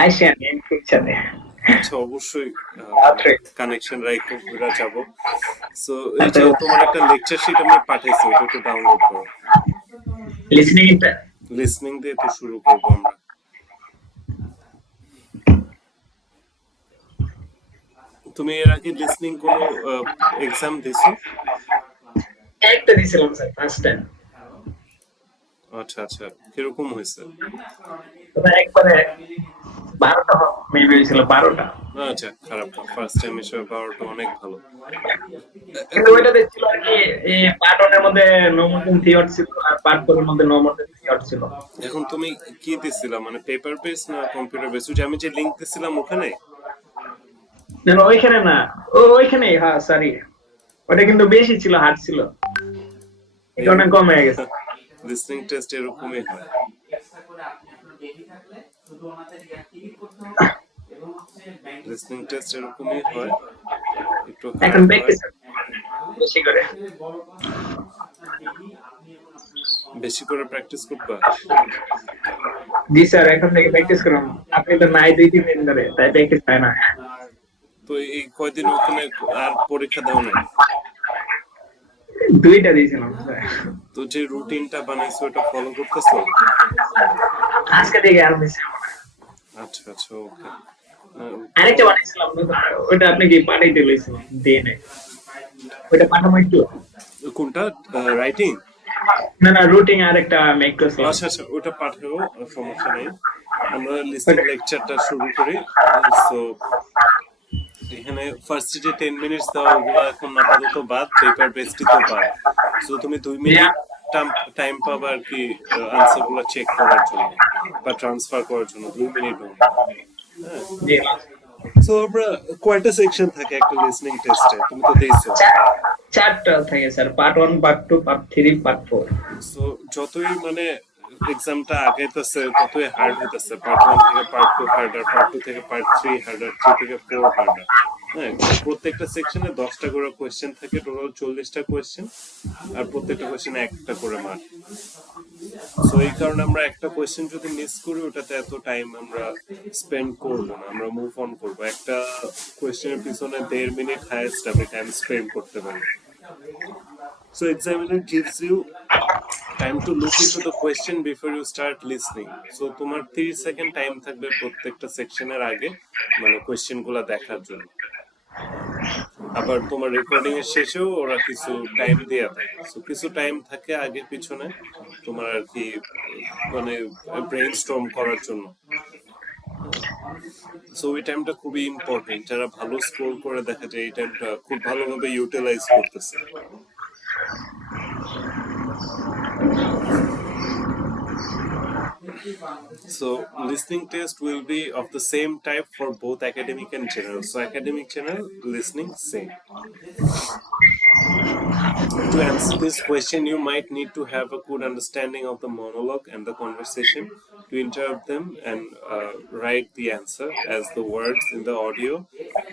আইসেন ইন ফিউচারে। আচ্ছা, অবশ্যই মানে রাত্রে। কানেকশন রাখো, ঘুরে যাব। সো এই আচ্ছা, যে তোমার একটা লেকচার শিট আমি পাঠাইছি, ওটা একটু ডাউনলোড করো। লিসনিং এটা। লিসনিং দিয়ে তো শুরু করব আমরা। তুমি এর আগে লিসনিং কোনো এক্সাম দিছো? একটা দিছিলাম স্যার ফার্স্ট টাইম। আচ্ছা আচ্ছা, কিরকম হয়েছে? ওটা একবারে 12টা মেবি হয়েছিল 12টা। আচ্ছা, খারাপ না, ফার্স্ট টাইম হিসেবে পাওয়াটা অনেক ভালো। কিন্তু এখন ওইটাতে ছিল আর কি, এই পার্ট 1 এর মধ্যে নো মোর দেন 3 ছিল আর পার্ট 4 এর মধ্যে নো মোর দেন 3 ছিল। এখন তুমি কি দিছিলা, মানে পেপার বেস না কম্পিউটার বেস? যে আমি যে লিংক দিছিলাম ওখানে? না না, ওইখানে না। ওইখানে, হ্যাঁ সরি। ওটা কিন্তু বেশি ছিল, হার্ড ছিল। এটা অনেক এরকম কম হয়ে গেছে। লিসনিং টেস্ট এরকমই হয়। লিসনিং টেস্ট এরকমই হয়, একটু এখন হার্ড হয়। প্র্যাকটিস বেশি করে। বেশি করে প্র্যাকটিস করবা। জি স্যার, এখন থেকে প্র্যাকটিস করুন। আপনি তো নাই 2-3 দিন ধরে, তাই প্র্যাকটিস হয় না। তো এই কয়দিন ওখানে আর পরীক্ষা দাও নাই? 2টা দিয়েছিলাম স্যার। তো যে রুটিনটা বানাইছো ওটা ফলো করতেছো? আজকে থেকে আর মিস। আচ্ছা আচ্ছা, ওকে। আরেকটা বানাইছিলাম নতুন, ওইটা আপনি কি পাঠাইতে লইছিলাম দিয়ে নেই। ওইটা পাঠাবো একটু। কোনটা? রাইটিং? না না, রুটিন আরেকটা মেক করছিলাম। আচ্ছা আচ্ছা, ওটা পাঠাবো, সমস্যা নেই। আমরা লিসনিং ওইটা লেকচারটা শুরু করি। সো এখানে ফার্স্ট যে 10 মিনিটস দেওয়া ওগুলো এখন আপাতত বাদ, পেপার বেসটি তো বাদ। সো তুমি 2 মিনিট টাইম পাবা আর কি আনসার গুলো চেক করার জন্য বা ট্রান্সফার করার জন্য, 2 মিনিট হবে। হ্যাঁ। জি। সো আমরা কয়টা সেকশন থাকে একটা লিসনিং টেস্টে, তুমি তো দিয়েছো? চারটা থাকে sir, part 1, part 2, part 3, part 4। So যতই মানে এক্সামটা আগাইতেছে ততই হার্ড হইতেছে, পার্ট 1 থেকে পার্ট 2 হার্ডার, পার্ট 2 থেকে পার্ট 3 হার্ডার, 3 থেকে 4 হার্ডার। হ্যাঁ, প্রত্যেকটা সেকশনে 10টা করে কোয়েশ্চেন থাকে, টোটাল 40টা কোয়েশ্চেন। আর প্রত্যেকটা কোয়েশ্চেনে একটা করে মার্ক। সো এই কারণে আমরা একটা কোয়েশ্চেন যদি মিস করি ওটাতে এত টাইম আমরা স্পেন্ড করবো না, আমরা মুভ অন করবো। একটা কোয়েশ্চেনের পিছনে 1.5 মিনিট হাইয়েস্ট আমি টাইম স্পেন্ড করতে পারি। So examiner gives you time to look into the question before you start listening. So তোমার 30 সেকেন্ড টাইম থাকবে প্রত্যেকটা সেকশনের আগে, মানে কোয়েশ্চেন গুলা দেখার জন্য। আবার তোমার রেকর্ডিং এর শেষেও ওরা কিছু টাইম দেয়া থাকে, সো কিছু টাইম থাকে আগে পিছনে তোমার আর কি, মানে ব্রেইন স্টর্ম করার জন্য। সো ওই টাইমটা খুবই ইম্পর্টেন্ট, যারা ভালো স্কোর করে দেখা যায় এই টাইমটা খুব ভালোভাবে ইউটিলাইজ করতেছে। So listening test will be of the same type for both academic and general. So academic general listening same. To answer this question, you might need to have a good understanding of the monologue and the conversation to interrupt them and write the answer, as the words in the audio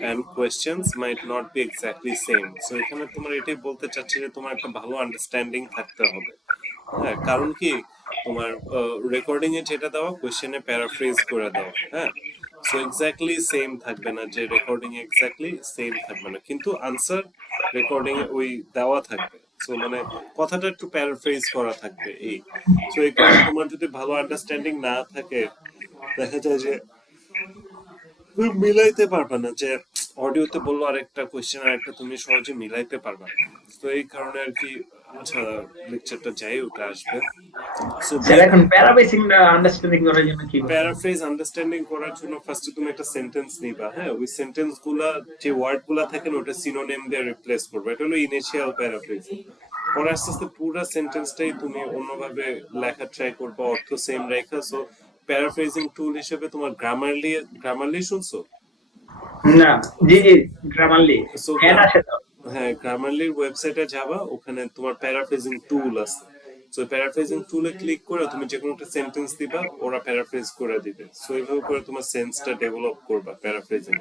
and questions might not be exactly same. So এখানে তোমার এটাই বলতে চাচ্ছি যে তোমার একটা ভালো understanding থাকতে হবে। হ্যাঁ, কারণ কি তোমার রেকর্ডিং এ যেটা দেওয়া কোশ্চেনে প্যারাফ্রেজ করে দাও। হ্যাঁ, সো এক্স্যাক্টলি সেম থাকবে না, যে রেকর্ডিং এক্স্যাক্টলি সেম থাকবে না, কিন্তু আনসার রেকর্ডিং এ ওই দেওয়া থাকবে। সো মানে কথাটা একটু প্যারাফ্রেজ করা থাকবে এই। সো এই কারণে তোমার যদি ভালো আন্ডারস্ট্যান্ডিং না থাকে, দেখা যায় যে তুমি মিলাইতে পারবে না, যে অডিওতে বললো আরেকটা কোশ্চেন আর একটা তুমি সহজে মিলাইতে পারবে না। তো এই কারণে আর কি। আচ্ছা, লেকচারটা যাই ওটা আসবে। সো স্যার, এখন প্যারাবেসিং আন্ডারস্ট্যান্ডিং করার জন্য কি করতে হবে? প্যারাফ্রেজ আন্ডারস্ট্যান্ডিং করার জন্য ফার্স্টে তুমি একটা সেন্টেন্স নিবা। হ্যাঁ, ওই সেন্টেন্স গুলা যে ওয়ার্ড গুলা থাকে না ওটা সিনোনিম দিয়ে রিপ্লেস করবে, এটা হলো ইনিশিয়াল প্যারাফ্রেজ। পরে আস্তে আস্তে পুরো সেন্টেন্সটাই তুমি অন্যভাবে লেখা ট্রাই করবে, অর্থ সেম রেখা। সো প্যারাফ্রেজিং টুল হিসেবে তোমার গ্রামারলি, গ্রামারলি শুনছো? না। জি জি, গ্রামারলি। সো হ্যাঁ আছে তো। হ্যাঁ, গ্রামারলির ওয়েবসাইটে যাবা, ওখানে তোমার প্যারাফ্রেজিং টুল আছে। সো প্যারাফ্রেজিং টুলে ক্লিক করে তুমি যে কোনো একটা সেন্টেন্স দিবা, ওরা প্যারাফ্রেজ করে দিবে। সো এইভাবে করে তোমার সেন্সটা ডেভেলপ করবা প্যারাফ্রেজিং।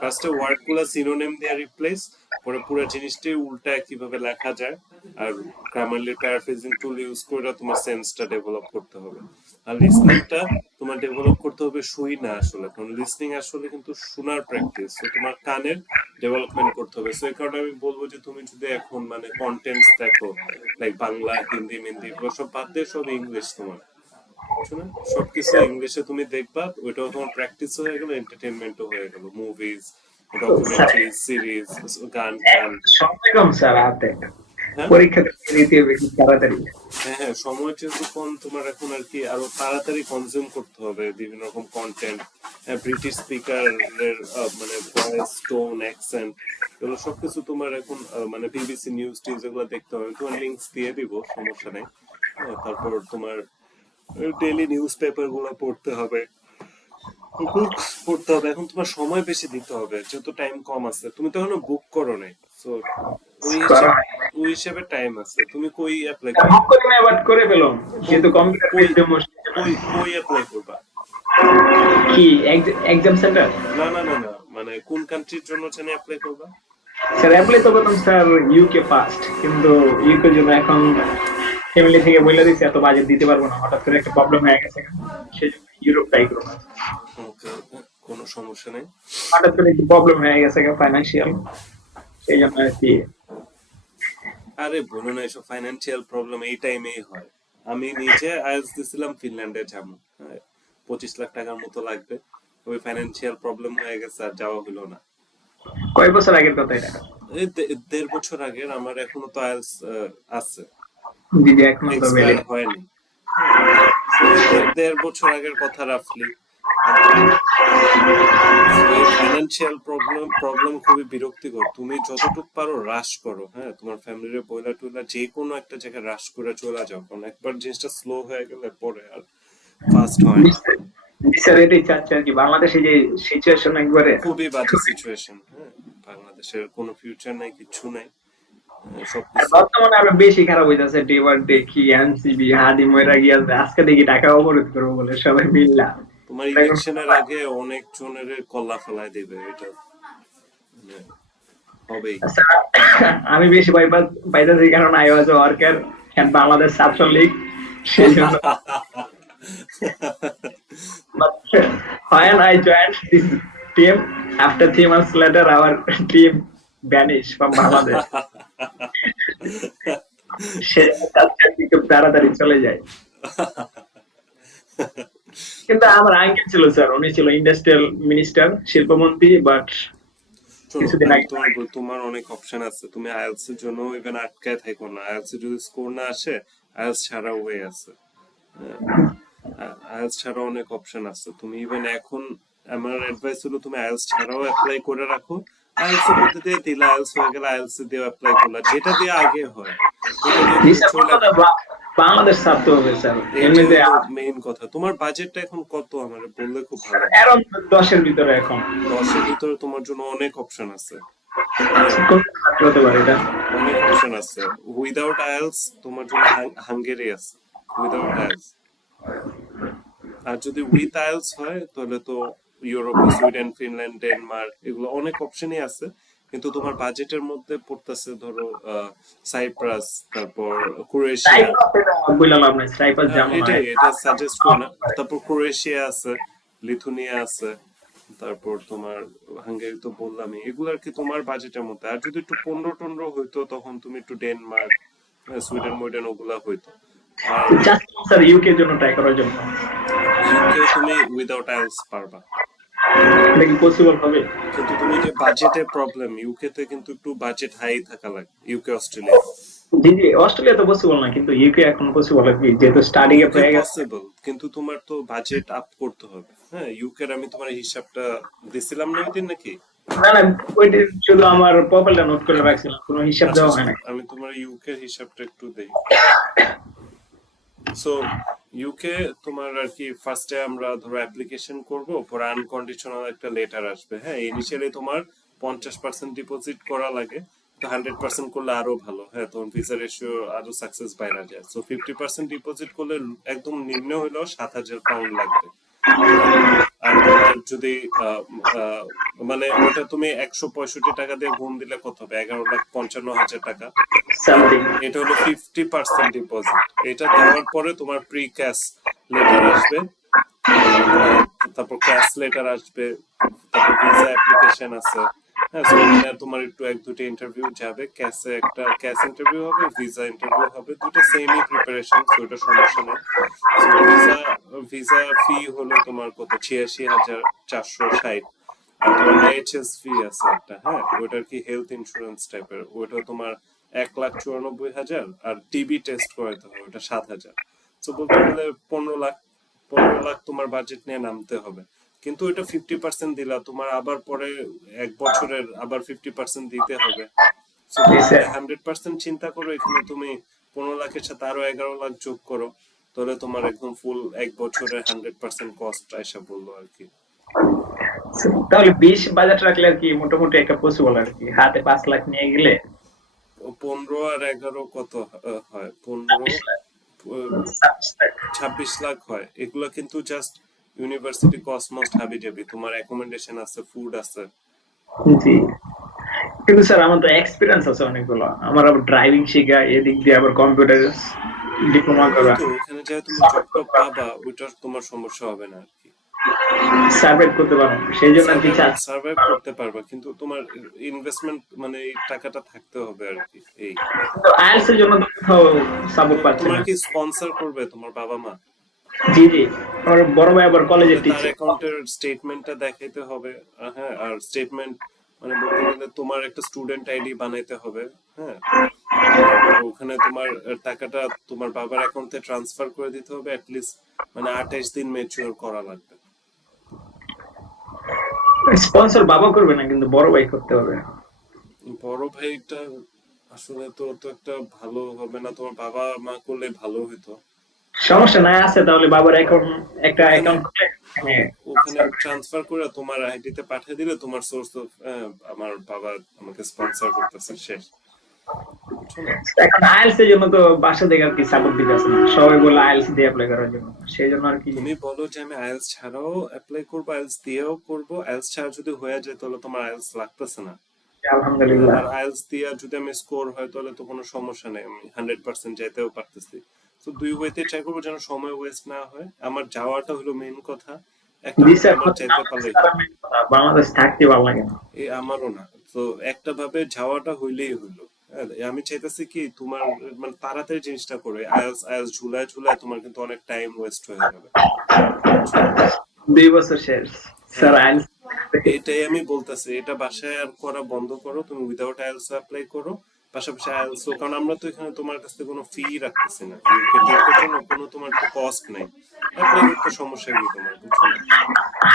ফার্স্টে ওয়ার্ড গুলা সিনোনিম দিয়ে রিপ্লেস, পরে পুরো জিনিসটাই উল্টা কিভাবে লেখা যায়, আর গ্রামারলি প্যারাফ্রেজিং টুল ইউজ করে তোমার সেন্সটা ডেভেলপ করতে হবে। আর লিসনিংটা তোমার ডেভেলপ করতে হবে শুই না আসলে, কারণ লিসনিং আসলে কিন্তু শোনার প্র্যাকটিস, তো তোমার কানের ডেভেলপমেন্ট করতে হবে। সো এই কারণে আমি বলবো যে তুমি যদি এখন মানে কন্টেন্টস দেখো, লাইক বাংলা, হিন্দি, মিন্দি, এগুলো সব বাদ দিয়ে সব ইংলিশ তোমার, বুঝছো না? সবকিছু ইংলিশে তুমি দেখবা, ওইটাও তোমার প্র্যাকটিস হয়ে গেল, এন্টারটেইনমেন্টও হয়ে গেল, মুভিজ, স্যার ডকুমেন্টারি, সিরিজ, গান টান। সময় কম স্যার হাতে, হ্যাঁ পরীক্ষা দিতে হবে খুব তাড়াতাড়ি। হ্যাঁ হ্যাঁ, সময় যেহেতু কম, তোমার এখন আর কি আরো তাড়াতাড়ি কনজিউম করতে হবে বিভিন্ন রকম কন্টেন্ট। ব্রিটিশ স্পিকারের মানে ভয়েস, টোন, অ্যাকসেন্ট, এগুলো সবকিছু তোমার এখন মানে বিবিসি নিউজ টিউজ এগুলো দেখতে হবে। তোমার লিঙ্কস দিয়ে দিব, সমস্যা নেই। হ্যাঁ, তারপর তোমার ডেইলি নিউজ পেপার গুলো পড়তে হবে, বুকস পড়তে হবে। এখন তোমার সময় বেশি দিতে হবে, যেহেতু টাইম কম আছে। তুমি তো এখনো বুক করো নাই, সো ওই হিসেবে টাইম আছে। তুমি কই অ্যাপ্লাই করবে? বুক করি না, বাট করে পেলাম যেহেতু কম্পিউটার কই বেসড কই অ্যাপ্লাই করবা? কি এক্সাম সেন্টার। না না না না, মানে কোন কান্ট্রির জন্য যেন অ্যাপ্লাই করবা? স্যার অ্যাপ্লাই তো করলাম স্যার ইউকে ফার্স্ট, কিন্তু ইউকের জন্য এখন ফ্যামিলি থেকে বলে দিচ্ছে এত বাজেট দিতে পারবো না, হঠাৎ করে একটা প্রবলেম হয়ে গেছে, সেই জন্য ইউরোপ ট্রাই করবো। ওকে, কোনো সমস্যা নেই। হঠাৎ করে একটু প্রবলেম হয়ে গেছে ফাইন্যান্সিয়াল, সেই জন্য আর কি। আরে বলো না, এসব ফাইন্যান্সিয়াল প্রবলেম এই টাইমেই হয়। আমি নিজে আইএলটিএস দিছিলাম ফিনল্যান্ডে, যাবো, হ্যাঁ, 25 লাখ টাকার মতো লাগবে। ওই ফাইন্যান্সিয়াল প্রবলেম হয়ে গেছে, আর যাওয়া হলো না। কয় বছর আগের কথা এটা? এই 1.5 বছর আগের। আমার এখনো তো আইএলটিএস আছে, জি জি, এখনো তো এক্সপায়ার ভ্যালিড। হয়নি। So, 1.5 বছর আগের কথা রাফলি। এই ফাইন্যান্সিয়াল প্রবলেম খুবই বিরক্তিকর। তুমি যতটুকু পারো রাশ করো, হ্যাঁ, তোমার ফ্যামিলির বইলা টুইলা যে কোনো একটা জায়গায় রাশ করে চলে যাও, কারণ একবার জিনিসটা স্লো হয়ে গেলে পরে আর ফাস্ট হয় না। স্যার এটাই চাচ্ছে আর কি, বাংলাদেশে যে সিচুয়েশন একবারে খুবই বাজে সিচুয়েশন, হ্যাঁ, বাংলাদেশের কোনো ফিউচার নাই, কিচ্ছু নাই, আর সবকিছু। বর্তমানে আরো বেশি খারাপ হইতাছে, ডে বাই ডে কি এনসিবি হাদি ময়রা গিয়া আজকে দেখি টাকা অবরোধ করবো বলে সবাই মিল্লা। তোমার ইলেকশনের আগে অনেক জনের কল্লা ফেলায় দিবে, এটা মানে হবেই। আচ্ছা, আমি বেশি ভয় পাইতেছি কারণ I was worker and Bangladesh Chhatra League, সেই জন্য। But when I joined this team, after 3 months later, our team vanished from Bangladesh. সে খুব তাড়াতাড়ি চলে যায়। কিন্তু আমার আঙ্কেল ছিল স্যার, উনি ছিল ইন্ডাস্ট্রিয়াল মিনিস্টার, শিল্পমন্ত্রী, বাট শোনো, কিছুদিন আমি আগে। তোমার তোমার অনেক অপশন আছে। তুমি আইএলটিএস এর জন্য ইভেন আটকায় থাকো না। আইএলটিএস যদি স্কোর না আসে, আইএলটিএস ছাড়া ওয়ে আছে। আইএলটিএস ছাড়া অনেক অপশন আছে। তুমি ইভেন এখন, আমার অ্যাডভাইস হলো তুমি আইএলটিএস ছাড়াও অ্যাপ্লাই করে রাখো। আইএলটিএস এর মধ্যে দিয়ে দিলা, আইএলটিএস হয়ে গেলে আইএলটিএস দিয়ে অ্যাপ্লাই করলা, যেটা দিয়ে আগে হয় ওইটা দিয়ে জি তুমি স্যার, চলে। বাংলাদেশ ছাড়তে হবে স্যার, এইটাই এমনিতে হলো মেইন কথা। তোমার বাজেটটা এখন কত আমার বললে খুব ভালো হয়। অ্যারাউন্ড 10-এর ভিতরে এখন। 10-এর ভিতরে তোমার জন্য অনেক অপশন আছে, হ্যাঁ, কোন ছাত্র হতে পারে এটা? অনেক অপশন আছে। উইদাউট আইএলটিএস তোমার জন্য হাঙ্গেরি আছে, উইদাউট আইএলটিএস। আর যদি উইথ আইএলটিএস হয় তাহলে তো ইউরোপে সুইডেন, ফিনল্যান্ড, ডেনমার্ক, এগুলো অনেক অপশনই আছে। কিন্তু তোমার বাজেটের মধ্যে পড়তেছে ধরো সাইপ্রাস, তারপর ক্রোয়েশিয়া। সাইপ্রাস এটা বললাম আপনি, সাইপ্রাস যেমন হয়। এটা সাজেস্ট করি না। তারপর ক্রোয়েশিয়া আছে, লিথুনিয়া আছে, তারপর তোমার হাঙ্গেরি তো বললামই। এগুলো আর কি তোমার বাজেটের মধ্যে। আর যদি একটু 15-15 হইতো তখন তুমি একটু ডেনমার্ক, সুইডেন মুইডেন ওগুলা হইতো। আর জাস্ট স্যার ইউকে জন্য ট্রাই করার জন্য। ইউকে তুমি উইদাউট আইএলটিএস পারবা, এটা কি পসিবল হবে? কিন্তু তুমি যে বাজেটের প্রবলেম, ইউকে তে কিন্তু একটু বাজেট হাই থাকা লাগে, ইউকে অস্ট্রেলিয়া। জি জি, অস্ট্রেলিয়া তো পসিবল না, কিন্তু ইউকে এখন পসিবল আর কি, যেহেতু স্টাডি গ্যাপ ইউকে হয়ে গেছে। পসিবল, কিন্তু তোমার তো বাজেট আপ করতে হবে। হ্যাঁ, ইউকের আমি তোমার হিসাবটা দিছিলাম না ওই দিন নাকি? না না, ওইটা শুধু আমার প্রোফাইলটা নোট করে রাখছিলাম, কোনো হিসাব আচ্ছা দেওয়া আচ্ছা, হয় না। আমি তোমার ইউকের হিসাবটা একটু দেই। সো ইউকে তোমার আর কি ফার্স্টে আমরা ধরো অ্যাপ্লিকেশন করব, পরে আনকন্ডিশনাল একটা লেটার আসবে। হ্যাঁ, ইনিশিয়ালি তোমার 50% ডিপোজিট করা লাগে, তো 100% করলে আরো ভালো। হ্যাঁ, তখন ভিসা রেশিও আরো সাকসেস বাইরা যায়। সো 50% ডিপোজিট করলে একদম নিম্ন হলেও 7,000 পাউন্ড লাগবে। হ্যাঁ, আর তোমার যদি মানে ওটা তুমি 165 টাকা দিয়ে গুণ দিলে কত হবে? 11,55,000 টাকা। সামথিং। এটা হলো 50% ডিপোজিট। এটা দেওয়ার পরে তোমার প্রি ক্যাশ লেটার আসবে, তারপর ক্যাশ লেটার আসবে, তারপর ভিসা অ্যাপ্লিকেশন আছে। হ্যাঁ, তো ওখানে তোমার একটু এক দুটো ইন্টারভিউ যাবে, ক্যাশে একটা ক্যাশ ইন্টারভিউ হবে, ভিসা ইন্টারভিউ হবে, দুটো সেমই প্রিপারেশন, তো এটা সমস্যা নেই। তো ভিসা ভিসা ফি হলো তোমার কত, 86,460। আর তোমার আইএইচএস ফি আছে একটা, হ্যাঁ, ওটার কি হেলথ ইন্স্যুরেন্স টাইপের, ওটা তোমার 1,94,000। আর টিবি টেস্ট করাতে হবে, ওটা 7,000। তো বলতে গেলে 15 লাখ, 15 লাখ তোমার বাজেট নিয়ে নামতে হবে। কিন্তু এটা 50% দিলা, তোমার আবার পরে 1 বছরের আবার 50% দিতে হবে। So, তুমি যদি 100% চিন্তা করো, এখানে তুমি 15 লাখের সাথে আরো 11 লাখ যোগ করো, তাহলে তোমার একদম ফুল 1 বছরের 100% কস্ট আইসা বললো আর কি। তাহলে 20 বাজেট রাখলে আর কি মোটামুটি একটা পসিবল আর কি, হাতে 5 লাখ নিয়ে গেলে 15 আর 11 কত হয়? 15, 26 লাখ। 26 লাখ হয়। এগুলো কিন্তু জাস্ট ইউনিভার্সিটি কস্ট মস্ট হাবি যাবি, তোমার অ্যাকোমোডেশন আছে, ফুড আছে। জি, কিন্তু স্যার আমার তো এক্সপিরিয়েন্স আছে অনেকগুলো, আমার আবার ড্রাইভিং শেখা, এদিক দিয়ে আবার কম্পিউটার ডিপ্লোমা ওই করা, তো ওখানে যায় তুমি জব টব পাবা, ওইটার তোমার সমস্যা হবে না আর কি। সার্ভাইভ করতে পারো, সেই জন্য আর কি সার্ভাইভ চাচ্ছি। সার্ভাইভ করতে পারবা, কিন্তু তোমার ইনভেস্টমেন্ট মানে এই টাকাটা থাকতে হবে আর কি। এই আইএলটিএস এর জন্য তো কোথাও সাপোর্ট পাচ্ছি তোমার না। কি স্পন্সর করবে তোমার বাবা মা? জি জি, আমার বড় ভাই আবার কলেজের তাহলে তার টিচার। অ্যাকাউন্টের স্টেটমেন্টটা দেখাইতে হবে। হ্যাঁ, আর স্টেটমেন্ট মানে বলতে গেলে তোমার একটা স্টুডেন্ট আইডি বানাইতে হবে। হ্যাঁ, আর ওখানে তোমার টাকাটা তোমার বাবার অ্যাকাউন্টে ট্রান্সফার করে দিতে হবে অ্যাটলিস্ট, মানে 28 দিন ম্যাচিওর করা লাগবে। স্পন্সর বাবা করবে না, কিন্তু বড় ভাই করতে হবে। বড় ভাইটা আসলে তো তো একটা ভালো হবে না, তোমার বাবা মা করলে ভালো হইতো। সমস্যা নাই, আছে তাহলে বাবার অ্যাকাউন্ট, একটা ওখানে অ্যাকাউন্ট খুলে এখানে ওখানে ট্রান্সফার করে। ট্রান্সফার করে তোমার আইডিতে পাঠিয়ে দিলে তোমার সোর্স অফ, আমার বাবা আমাকে স্পন্সর করতেছে, শেষ। বুঝছো না? এখন আইএলটিএস এর জন্য তো বাসা থেকে আর কি সাপোর্ট দিতে আসে না, সবাই বলে আইএলটিএস দিয়ে অ্যাপ্লাই করার জন্য, সেই জন্য আর কি। তুমি বলো যে আমি আইএলস ছাড়াও অ্যাপ্লাই করবো, আইএলস দিয়েও করবো। আইএলস ছাড়া যদি হয়ে যায় তাহলে তোমার আইএলস লাগতেছে না। আলহামদুলিল্লাহ। আর আইএলস দিয়ে যদি আমি স্কোর হয় তাহলে তো কোনো সমস্যা নেই, আমি 100% যাইতেও পারতেছি। তো দুই ওয়েতে ট্রাই করবো যেন সময় ওয়েস্ট না হয়। আমার যাওয়াটা হলো মেইন কথা, একটা জি ভাবে স্যার, আমার চাইতে পারলেই হয়। বাংলাদেশ থাকতে ভালো লাগে না। এই আমারও না, তো একটা ভাবে যাওয়াটা হইলেই হইলো। হ্যাঁ, আমি চাইতেছি কি তোমার মানে তাড়াতাড়ি জিনিসটা করে, আইএলস আইএলস ঝুলায় ঝুলায় তোমার কিন্তু অনেক টাইম ওয়েস্ট হয়ে যাবে। বুঝছো? 2 বছর শেষ স্যার হ্যাঁ, আইএলটিএস। এটাই আমি বলতেছি, এটা বাসায় আর করা বন্ধ করো, তুমি উইদাউট আইএলস অ্যাপ্লাই করো, পাশাপাশি আইএলস। কারণ আমরা তো এখানে তোমার কাছ থেকে কোনো ফি রাখতেছি না, ইউকে টেকের জন্য কোনো তোমার তো কস্ট নাই, অ্যাপ্লাই করতে সমস্যা কি তোমার? বুঝছো না?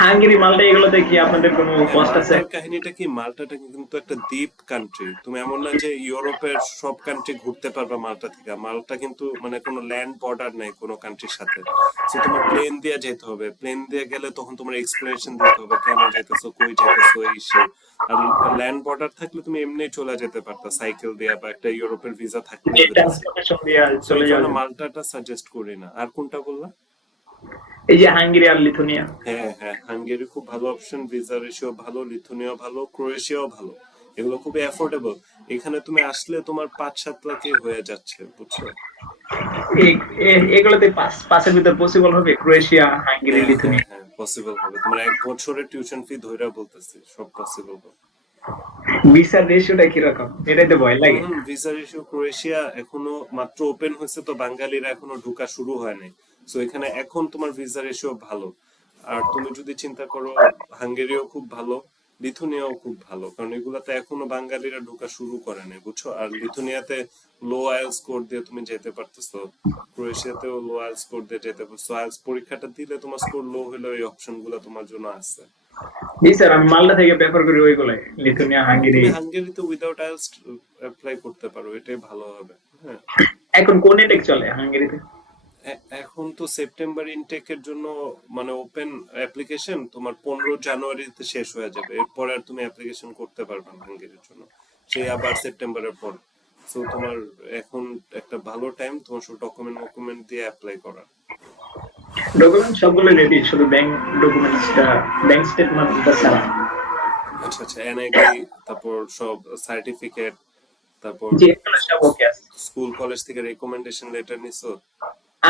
হাঙ্গেরি, মাল্টা এগুলোতে কি আপনাদের কোনো হ্যাঁ, কষ্ট আছে? মাল্টার কাহিনীটা কি, মাল্টাটা কিন্তু একটা দ্বীপ কান্ট্রি, তুমি এমন না যে ইউরোপের সব কান্ট্রি ঘুরতে পারবা মাল্টা থেকে। মাল্টা কিন্তু মানে কোনো ল্যান্ড বর্ডার নাই কোনো কান্ট্রির সাথে। তো তোমার প্লেন দিয়ে যেতে হবে, প্লেন দিয়ে গেলে তখন তোমার এক্সপ্লেনেশন দিতে হবে কেন যাইতেছো, কই যাইতেছো, এই সেই। আর ল্যান্ড বর্ডার থাকলে তুমি এমনি চলে যেতে পারতা সাইকেল দিয়ে, বা একটা ইউরোপের ভিসা থাকলেই হইতেছে। ট্রান্সপোর্টেশন দিয়ে তো চলে এই জন্য যাওয়া যায়। মাল্টাটা সাজেস্ট করি না। আর কোনটা বললা? এই যে হাঙ্গেরি আর লিথুনিয়া। হ্যাঁ হ্যাঁ, হাঙ্গেরি খুব ভালো অপশন, ভিসা রেশিও ভালো, লিথুনিয়া ভালো, ক্রোয়েশিয়াও ভালো। এগুলো খুবই অ্যাফোর্ডেবল। এখানে তুমি আসলে তোমার 5-7 লাখে হয়ে যাচ্ছে, বুঝছো? এগুলোতে পাঁচের ভিতর পসিবল হবে, ক্রোয়েশিয়া, হাঙ্গেরি, হ্যাঁ হ্যাঁ লিথুনিয়া। হ্যাঁ, পসিবল হবে। তোমার 1 বছরের টিউশন ফি ধইরা বলতেছি, সব পসিবল হবে। ভিসার রেশিওটা কিরকম, এটাই তো ভয় লাগে। ভিসা রেশিও ক্রোয়েশিয়া এখনো মাত্র ওপেন হয়েছে, তো বাঙালিরা এখনো ঢোকা শুরু হয় নাই। সো এখানে এখন তোমার ভিসা রেশিও ভালো। আর তুমি যদি চিন্তা করো, হাঙ্গেরিও খুব ভালো, লিথুনিয়াও খুব ভালো, কারণ এগুলাতে এখনো বাঙালিরা ঢোকা শুরু করে নাই, বুঝছো? আর লিথুনিয়াতে লো আইএলটিএস স্কোর দিয়ে তুমি যেতে পারতেছো, ক্রোয়েশিয়াতেও লো আইএলটিএস স্কোর দিয়ে যেতে পারছো। আইএলটিএস পরীক্ষাটা দিলে তোমার স্কোর লো হলেও এই অপশন গুলো তোমার জন্য আছে। জি স্যার, আমি মালটা থেকে প্রেফার করি ওইগুলাই, লিথুনিয়া, হাঙ্গেরি। তুমি হাঙ্গেরিতে উইদাউট আইএলটিএস অ্যাপ্লাই করতে পারো, এটাই ভালো হবে। হ্যাঁ, এখন কোন এটেক চলে হাঙ্গেরিতে? এখন তো সেপ্টেম্বর ইনটেকের জন্য মানে ওপেন অ্যাপ্লিকেশন তোমার 15 জানুয়ারিতে শেষ হয়ে যাবে, এরপর আর তুমি অ্যাপ্লিকেশন করতে পারবে না হাঙ্গেরির জন্য, সেই আবার সেপ্টেম্বরের পর। সো তোমার এখন একটা ভালো টাইম তোমার সব ডকুমেন্ট দিয়ে অ্যাপ্লাই করার। ডকুমেন্ট সবগুলো রেডি, শুধু ব্যাংক ডকুমেন্টসটা, ব্যাংক স্টেটমেন্টটা ছাড়া। আচ্ছা আচ্ছা, এনআইডি, তারপর সব সার্টিফিকেট, তারপর যে এগুলো সব ওকে আছে। স্কুল কলেজ থেকে রেকমেন্ডেশন লেটার নিছো?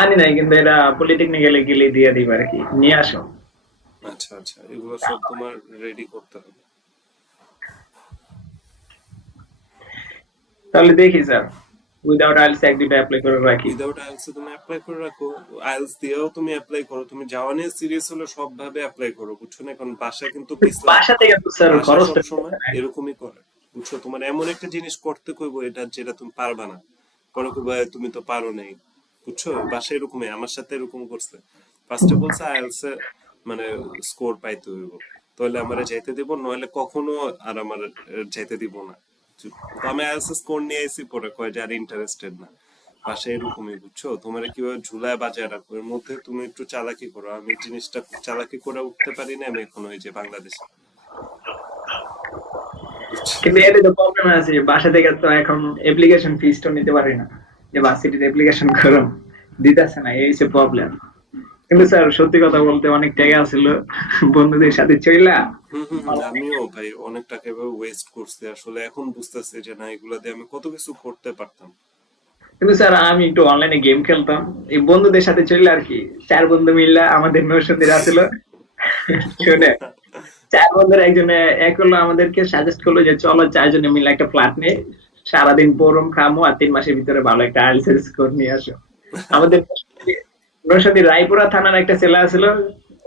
আনি নাই, কিন্তু এটা পলিটেকনিক্যালে গেলে দিয়ে দিবে আর কি, নিয়ে আসো। আচ্ছা আচ্ছা, এগুলো সব তোমার রেডি করতে হবে। তাহলে দেখি স্যার, উইদাউট আইএলটিএস এক দুইটা অ্যাপ্লাই করে রাখি। উইদাউট আইএলটিএস তুমি অ্যাপ্লাই করে রাখো, আইএলটিএস দিয়েও তুমি অ্যাপ্লাই করো, তুমি যাওয়া নিয়ে সিরিয়াস হলে সব ভাবে অ্যাপ্লাই করো, বুঝছো না? এখন বাসা কিন্তু পিছলা, বাসা থেকে তো স্যার বাসা খরচটা সব সময় এরকমই করে, বুঝছো? তোমার এমন একটা জিনিস করতে কইবো এটা যেটা তুমি পারবা না, পরে কইবা তুমি তো পারো নাই, বুঝছো? বাসা এরকমই, আমার সাথে এরকম করছে। ফার্স্টে বলছে আইএলটিএস এ মানে স্কোর পাইতে হইব, তাহলে আমারে যাইতে দিব, নইলে কখনো আর আমার যাইতে দিব না। তো আমি আইএলটিএস স্কোর নিয়ে আইছি, পরে কয় যে আর ইন্টারেস্টেড না। পাশে এরকমই, বুঝছো? তোমার কিভাবে ঝুলায় বাজায় রাখো, এর মধ্যে তুমি একটু চালাকি করো। আমি জিনিসটা চালাকি করে উঠতে পারি না, আমি এখন ওই যে বাংলাদেশে, বুঝছো? কিন্তু এর তো প্রবলেম আছে, বাসা থেকে তো এখন অ্যাপ্লিকেশন ফিস তো নিতে পারি না, যে ভার্সিটিতে অ্যাপ্লিকেশন করো, দিতেছে না, এই হচ্ছে প্রবলেম। কিন্তু স্যার সত্যি কথা বলতে অনেক টাকা ছিল বন্ধুদের সাথে চইলা। হম হম হম, আমিও ভাই অনেক টাকা এভাবে ওয়েস্ট করছি আসলে, এখন বুঝতেছি যে না, এগুলা দিয়ে আমি কত কিছু করতে পারতাম। কিন্তু স্যার আমি একটু অনলাইনে গেম খেলতাম এই বন্ধুদের সাথে চলে আর কি, চার বন্ধু মিললা আমাদের নৌসন্দির আসলো শুনে, চার বন্ধুর একজনে এক হলো আমাদেরকে সাজেস্ট করলো যে চলো চারজনে মিলে একটা ফ্ল্যাট নিয়ে সারাদিন পরম খামো আর 3 মাসের ভিতরে ভালো একটা আইএলটিএস স্কোর নিয়ে আসো। আমাদের নৌসন্দি রায়পুরা থানার একটা ছেলে ছিল,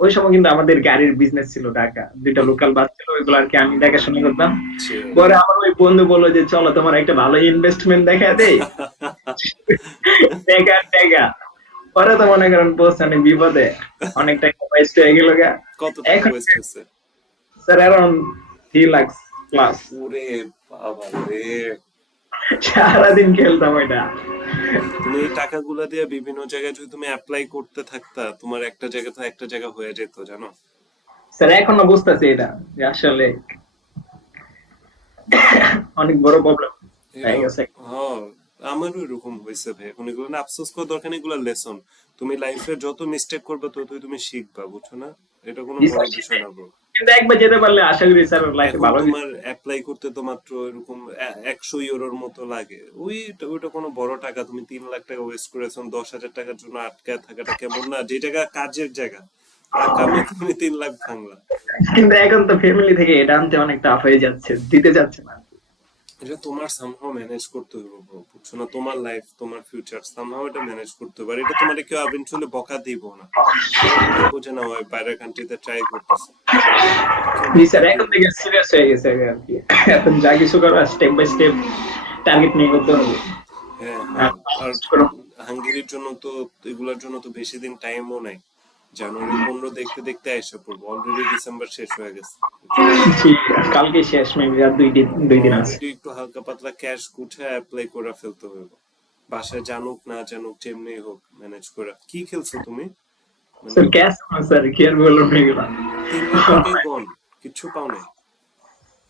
ওই সময় কিন্তু আমাদের গাড়ির বিজনেস ছিল, ঢাকা দুইটা হুম, লোকাল বাস ছিল, ওইগুলো আর কি আমি দেখাশোনা করতাম। ছিল। পরে আমার ওই বন্ধু বললো যে চলো তোমার একটা ভালো ইনভেস্টমেন্ট দেখা দেই, টাকা টাকা। পরে তো মনে করেন পোস্ট অনেক বিপদে, অনেক টাকা ওয়েস্ট হয়ে গেল গা। কত টাকা এখন ওয়েস্ট হয়েছে? Sir around 3 lakh plus. ওরে বাবা রে! সারাদিন খেলতাম ওইটা। তুমি এই টাকাগুলা দিয়ে বিভিন্ন জায়গায় যদি তুমি অ্যাপ্লাই করতে থাকতা, তোমার একটা জায়গা তো একটা জায়গা হয়ে যেত, জানো? স্যার এখনো বুঝতেছি এটা, যে আসলে অনেক বড় প্রবলেম এটা, হয়ে গেছে। হ্যাঁ, আমারও এরকম হয়েছে ভাই। এখন এগুলো না আফসোস করার দরকার নেই, এগুলো লেসন। তুমি লাইফে যত মিস্টেক করবে ততই তুমি শিখবা, বুঝছো না? এটা কোনো বড় বিষয় না ব্রো। কিন্তু একবার যেতে পারলে আশা করি স্যার লাইফে এখন ভালো কিছু। তোমার অ্যাপ্লাই করতে তো মাত্র এরকম 100 ইউরোর মতো লাগে, ওইটা কোনো বড় টাকা? তুমি 3 লাখ টাকা ওয়েস্ট করেছো 10,000 টাকার জন্য আটকায় থাকাটা কেমন না? যে জায়গা কাজের জায়গা, আকামে তুমি 3 লাখ ভাঙলা। কিন্তু এখন তো ফ্যামিলি থেকে এটা আনতে অনেক টাফ হয়ে যাচ্ছে, দিতে যাচ্ছে না। এটা তোমার সামহাও ম্যানেজ করতে হবে bro, বুঝছো না? তোমার লাইফ, তোমার ফিউচার, সামহাও এটা ম্যানেজ করতে হবে। আর এটা তোমার কেউ ইভেন্চুয়ালি বকা দিব না, তোমাকে দেখবো যে না ওই বাইরের কান্ট্রিতে ট্রাই করতেছে, কেউ জি বকা স্যার এখন দিবে থেকে না। সিরিয়াস হয়ে গেছে আর কি, এখন যা কিছু করার স্টেপ বাই স্টেপ টার্গেট নিয়ে করতে হবে। হ্যাঁ আর হ্যাঁ। আর হাঙ্গেরির জন্য তো, এগুলোর জন্য তো বেশি দিন টাইমও নাই। জানুয়ারি 15 দেখতে দেখতে এসে পড়বো, অলরেডি ডিসেম্বর শেষ হয়ে গেছে, বুঝছো? জি, কালকে শেষ, মেবি আর 2 দিন আছে। অলরেডি একটু হালকা পাতলা ক্যাশ গুছে অ্যাপ্লাই করে ফেলতে হবে। বাসায় জানুক না জানুক, যেমনি হোক ম্যানেজ করে। কি খেলছো তুমি মানে? স্যার ক্যাশ স্যার কি আর বলবো এগুলা। 3 লাখ টাকাই গন, কিচ্ছু পাও নাই?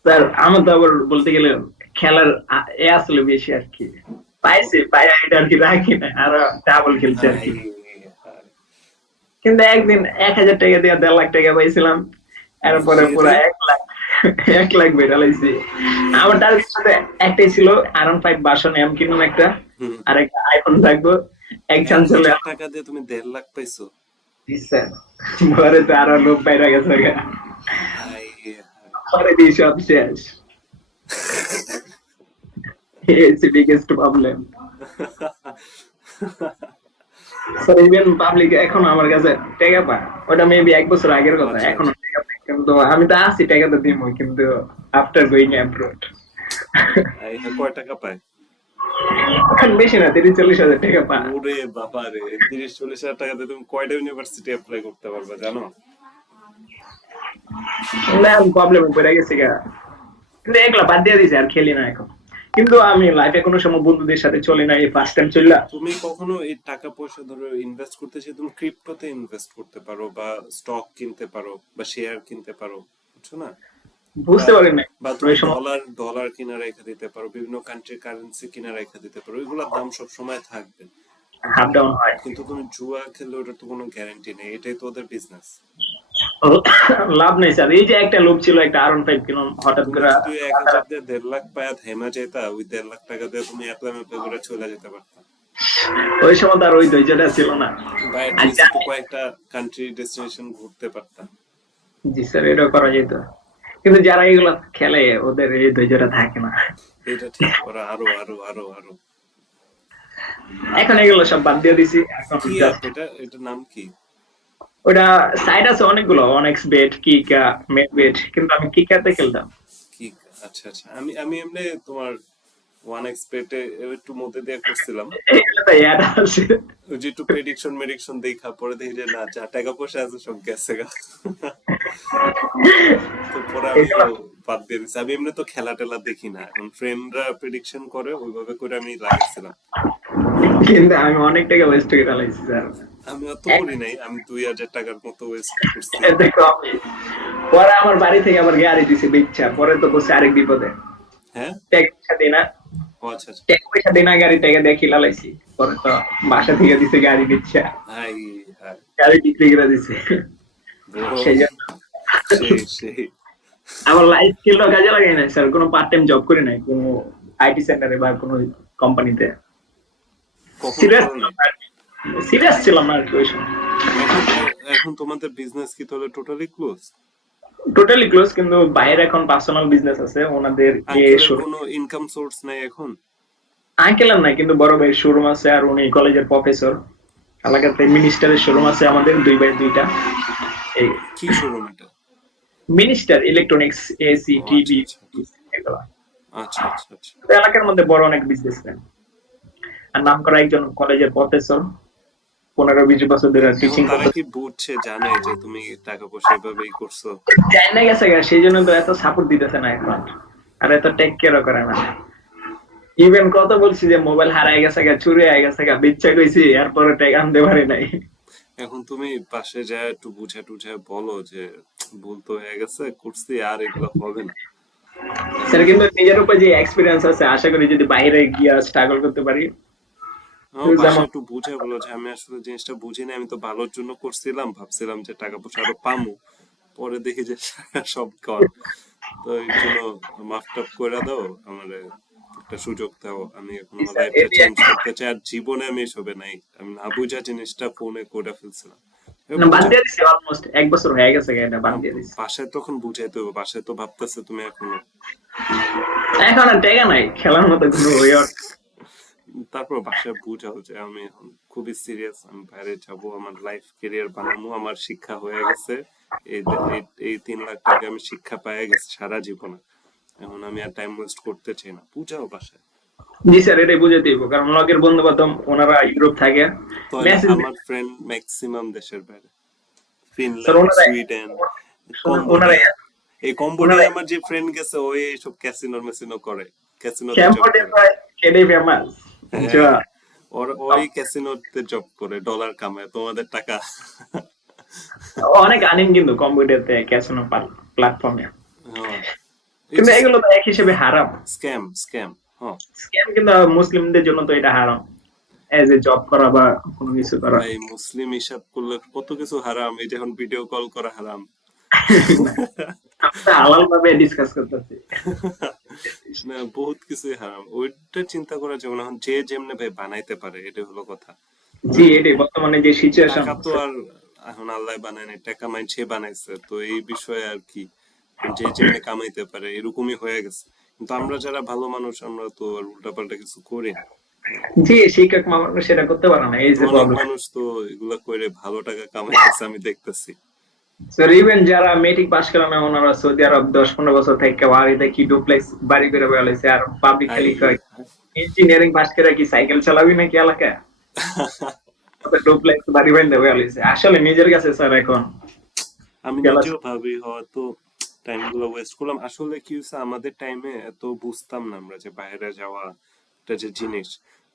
স্যার আমার তো আবার বলতে গেলে খেলার এ আসলে বেশি আর কি, পাইছি পাই এটা আর কি রাখি না, আর ডাবল খেলছি আর হাই কি। হাই। কিন্তু একদিন 1,000 টাকা দিয়ে 1.5 লাখ টাকা পাইছিলাম, এরপরে পুরো রিয়েলি? 1 লাখ, 1 লাখ বেড়া লাইছি। আমার টার্গেট সাথে একটাই ছিল, R15 ভার্সন এম কিনুম একটা, হুম। আর একটা আইফোন থাকবো, এক এক চান্স হলে। হাজার টাকা দিয়ে তুমি 1.5 লাখ পাইছো? স্যার পরে তো আরো লোক বাইরে গেছে গা। High high. পরে দিয়ে সব শেষ, it's the biggest problem. Sir even public এখন আমার কাছে টাকা পায়, ওটা মেবি 1 বছর আগের কথা, আচ্ছা এখনো আচ্ছা। টাকা পায়, কিন্তু আমি তো আছি টাকা তো দিব, কিন্তু after going abroad. High high, কয় টাকা পায়? এখন বেশি না, 30-40 হাজার টাকা পায়। ওরে বাবা রে! 30-40 হাজার টাকা দিয়ে তুমি কয়টা ইউনিভার্সিটি অ্যাপ্লাই করতে পারবে, জানো? না প্রবলেমে পড়ে গেছি গা, কিন্তু এগুলা বাদ দিয়ে দিছি, আর খেলি না এখন। কিন্তু আমি লাইফে কোনো সময় বন্ধুদের সাথে চলি না, এই ফার্স্ট টাইম চললাম। তুমি কখনো এই টাকা পয়সা ধরো ইনভেস্ট করতে চাই, তুমি ক্রিপ্টোতে ইনভেস্ট করতে পারো, বা স্টক কিনতে পারো, বা শেয়ার কিনতে পারো, বুঝছো না? বা বুঝতে পারি না বা ওই তুমি সময় ডলার ডলার কিনা রেখে দিতে পারো, বিভিন্ন কান্ট্রির কারেন্সি কিনা রেখে দিতে পারো, এগুলোর দাম সব সময় থাকবে। কিন্তু হাফ ডাউন হয়। কিন্তু তুমি জুয়া খেললে ওটার তো কোনো গ্যারান্টি নেই, এটাই তো ওদের বিজনেস। লাভ নেই স্যার, এই যে একটা লোক ছিল একটা R15 কিনুন হঠাৎ তুমি করে। যদি 1,000 দিয়ে 1.5 লাখ পায়া থেমা যেতা, ওই 1.5 লাখ টাকা দিয়ে তুমি অ্যাপ্লাই ম্যাপ্লাই করে চলে যেতে পারতা। ওই সময় তো আর ওই ধৈর্যটা ছিল না। বা আর অ্যাটলিস্ট একটু কয়েকটা কান্ট্রি ডেস্টিনেশন ঘুরতে পারতা। জি স্যার, এটা করা যেত, কিন্তু যারা এগুলো খেলে ওদের এই ধৈর্যটা থাকে না। এটা ঠিক, ওরা আরো আরো আরো আরো। এখন এগুলো সব বাদ দিয়ে দিছি, এখন কি অ্যাপ জাস্ট এটা, এটার নাম কি? ওটা সাইট আছে অনেকগুলো, অনেক্স বেট, কিকা, মেট বেট, কিন্তু আমি কিকাতে খেলতাম। কি, আচ্ছা আচ্ছা, আমি আমি এমনি তোমার ওয়ান এক্সপেটে একটু মধ্যে দিয়ে করছিলাম। এগুলো তো অ্যাড আছে। ওই যে একটু প্রেডিকশন মেডিকশন দেখা, পরে দেখি যে না, যা টাকা পয়সা আছে সব গেছে গা। তো পরে আমি এগুলো বাদ দিয়ে দিচ্ছি। আমি এমনি তো খেলা টেলা দেখি না, এখন ফ্রেন্ডরা প্রেডিকশন করে ওইভাবে করে আমি লাগাইছিলাম। কিন্তু আমি অনেক টাকা ওয়েস্ট করে ফেলাইছি স্যার। আমি অত করি নাই, আমি 2,000 টাকার মতো ওয়েস্ট করছি। এতে কম। পরে আমার বাড়ি থেকে আবার গাড়ি দিছে বিচ্ছা, পরে তো বসে আরেক বিপদে। হ্যাঁ, টাকা পয়সা দিই না, ও আচ্ছা আচ্ছা। টাকা পয়সা দিই না, গাড়ি টাকা দিয়ে খিলালাইছি। পরে তো বাসা থেকে দিছে গাড়ি দিচ্ছা, হাই হাই গাড়ি বিক্রি করে দিছে। ব্রো, সেই জন্য সেই সেই। আমার লাইফ স্কিলটা কাজে লাগাই নাই স্যার, কোনো পার্ট টাইম জব করি নাই কোনো আইটি সেন্টারে বা কোনো কোম্পানিতে। কখনো সিরিয়াস করো নাই? সিরিয়াস ছিলাম না আর কি ওই সময়। এখন এখন তোমাদের বিজনেস কি তাহলে টোটালি ক্লোজ? টোটালি ক্লোজ, কিন্তু বাইরে এখন পার্সোনাল বিজনেস আছে ওনাদের আঙ্কেলের কোনো ইনকাম সোর্স নাই এখন? আঙ্কেল নাই, কিন্তু বড় ভাই শোরুম আছে, আর উনি কলেজের প্রফেসর। এলাকাতে মিনিস্টারের শোরুম আছে আমাদের, দুই ভাই দুইটা। এই কি শোরুম এটা? মিনিস্টার ইলেকট্রনিক্স, এসি, ও আচ্ছা টিভি, আচ্ছা আচ্ছা এগুলো। আচ্ছা আচ্ছা আচ্ছা। এলাকার মধ্যে বড় অনেক বিজনেসম্যান, আর নাম করা একজন কলেজের প্রফেসর, 15-20 বছর ধরে এখন টিচিং তারা করতেছে। কি বুঝছে, জানে যে তুমি টাকা পয়সা এভাবেই করছো? জানি না গেছে গা, সেই জন্য তো এত সাপোর্ট দিতেছে না এখন, আর এত টেক কেয়ারও করে না। ইভেন কত বলছি যে মোবাইল হারাই গেছে গা, চুরি হয়ে গেছে গা, বিচ্ছা কইছি, এরপরে টেক আনতে পারি নাই। এখন তুমি পাশে যায় একটু বুঝে টুঝে বলো যে ভুল তো হয়ে গেছে, করছি, আর এগুলো হবে না। এখন স্যার কিন্তু নিজের উপর যে এক্সপিরিয়েন্স আছে, আশা করি যদি বাইরে গিয়া স্ট্রাগল করতে পারি। আমার যেমন বাসায় একটু বুঝে বলো যে আমি আসলে জিনিসটা বুঝিনি, আমি তো ভালোর জন্য করছিলাম, ভাবছিলাম যে টাকা পয়সা আরো পামু, পরে দেখি যে সব গন। তো এই জন্য মাফ টাফ করে দাও, আমার একটা সুযোগ দাও, আমি এখন আমার লাইফটা চেঞ্জ করতে চাই, আর জীবনে আমি এসবে নাই, আমি না বুঝা জিনিসটা ফোনে করে ফেলছিলাম। এবার না, বাদ বুঝাও। দিয়ে দিছি, অলমোস্ট 1 বছর হয়ে গেছে গা, এটা বাদ দিয়ে দিছি। বাসায় তখন বুঝাইতে হবে, বাসায় তো ভাবতেছে তুমি এখনো। এখন আর টাকা নাই খেলার মতো কোনো হয়ে ওঠে না। তারপর বাসায় বুঝাও যে আমি এখন খুবই সিরিয়াস, আমি বাইরে যাব, আমার লাইফ ক্যারিয়ার বানাবো, আমার শিক্ষা হয়ে গেছে, এই 3 লাখ টাকা আমি শিক্ষা পেয়ে গেছি সারা জীবনে, এখন আমি আর টাইম ওয়েস্ট করতে চাই না, বুঝাও বাসায়। জি স্যার, এটাই বুঝে দিব, কারণ লগের বন্ধু বান্ধব ওনারা ইউরোপ থাকে। তাহলে মেসেজ আমার ফ্রেন্ড ম্যাক্সিমাম দেশের বাইরে, স্যার, ফিনল্যান্ড, ওনারা সুইডেন, ওনারা কম্বোডিয়া। এই ওনারা কম্বোডিয়া আমার যে ফ্রেন্ড গেছে, ওই সব ক্যাসিনো মেসিনো করে, ক্যাসিনোতে জব ক্যাম্পোডিয়া করে। কেডে ফেমাস। হ্যাঁ, ওই ক্যাসিনোতে জব করে, ডলার কামায়, তোমাদের টাকা। অনেক আর্নিং কিন্তু কম্পিউটারতে ক্যাসিনো প্ল্যাটফর্মে, হ্যাঁ, কিন্তু এগুলো তো এক হিসেবে হারাম। Scam scam. হ্যাঁ স্ক্যাম, কিন্তু মুসলিমদের জন্য তো এটা হারাম, এজ এ জব করা বা কোনো কিছু করা। ভাই, মুসলিম হিসাব করলে কত কিছু হারাম, এই যখন ভিডিও কল করা হারাম। আমরা হালাল ভাবে ডিসকাস করতেছি। না, বহুত কিছুই হারাম, ওইটা চিন্তা করা যাবে না, এখন যে যেমনে ভাই বানাইতে পারে, এটা হলো কথা। জি, এটাই বর্তমানে যে সিচুয়েশন। টাকা তো আর এখন আল্লাহ বানায় নাই, টাকা সে বানাইছে, তো এই বিষয়ে আর কি, যে যেমনে কামাইতে পারে এরকমই হয়ে গেছে। কিন্তু আমরা যারা ভালো মানুষ, আমরা তো আর উল্টাপাল্টা কিছু করি না। জি, শিক্ষক মানুষ সেটা করতে পারে না, এই কিন্তু যে অনেক প্রবলেম। মানুষ তো এগুলা করে ভালো টাকা কামাইতেছে, আমি দেখতেছি। স্যার, ইভেন যারা মেট্রিক পাস করে না, ওনারা সৌদি আরব 10-15 বছর থেকে বাড়িতে কি ডুপ্লেক্স বাড়ি করে বেড়াইছে, আর পাবলিক হাই খালি ইঞ্জিনিয়ারিং পাস করে কি সাইকেল চালাবি নাকি এলাকায়, ডুপ্লেক্স বাড়ি বাইন্দা বেড়াইছে। আসলে নিজের কাছে স্যার এখন আমি জেলাস। নিজেও ভাবি হয়তো টাইম গুলো ওয়েস্ট করলাম, আসলে কি হয়েছে, আমাদের টাইমে এত বুঝতাম না আমরা যে বাইরে যাওয়া একটা যে জিনিস,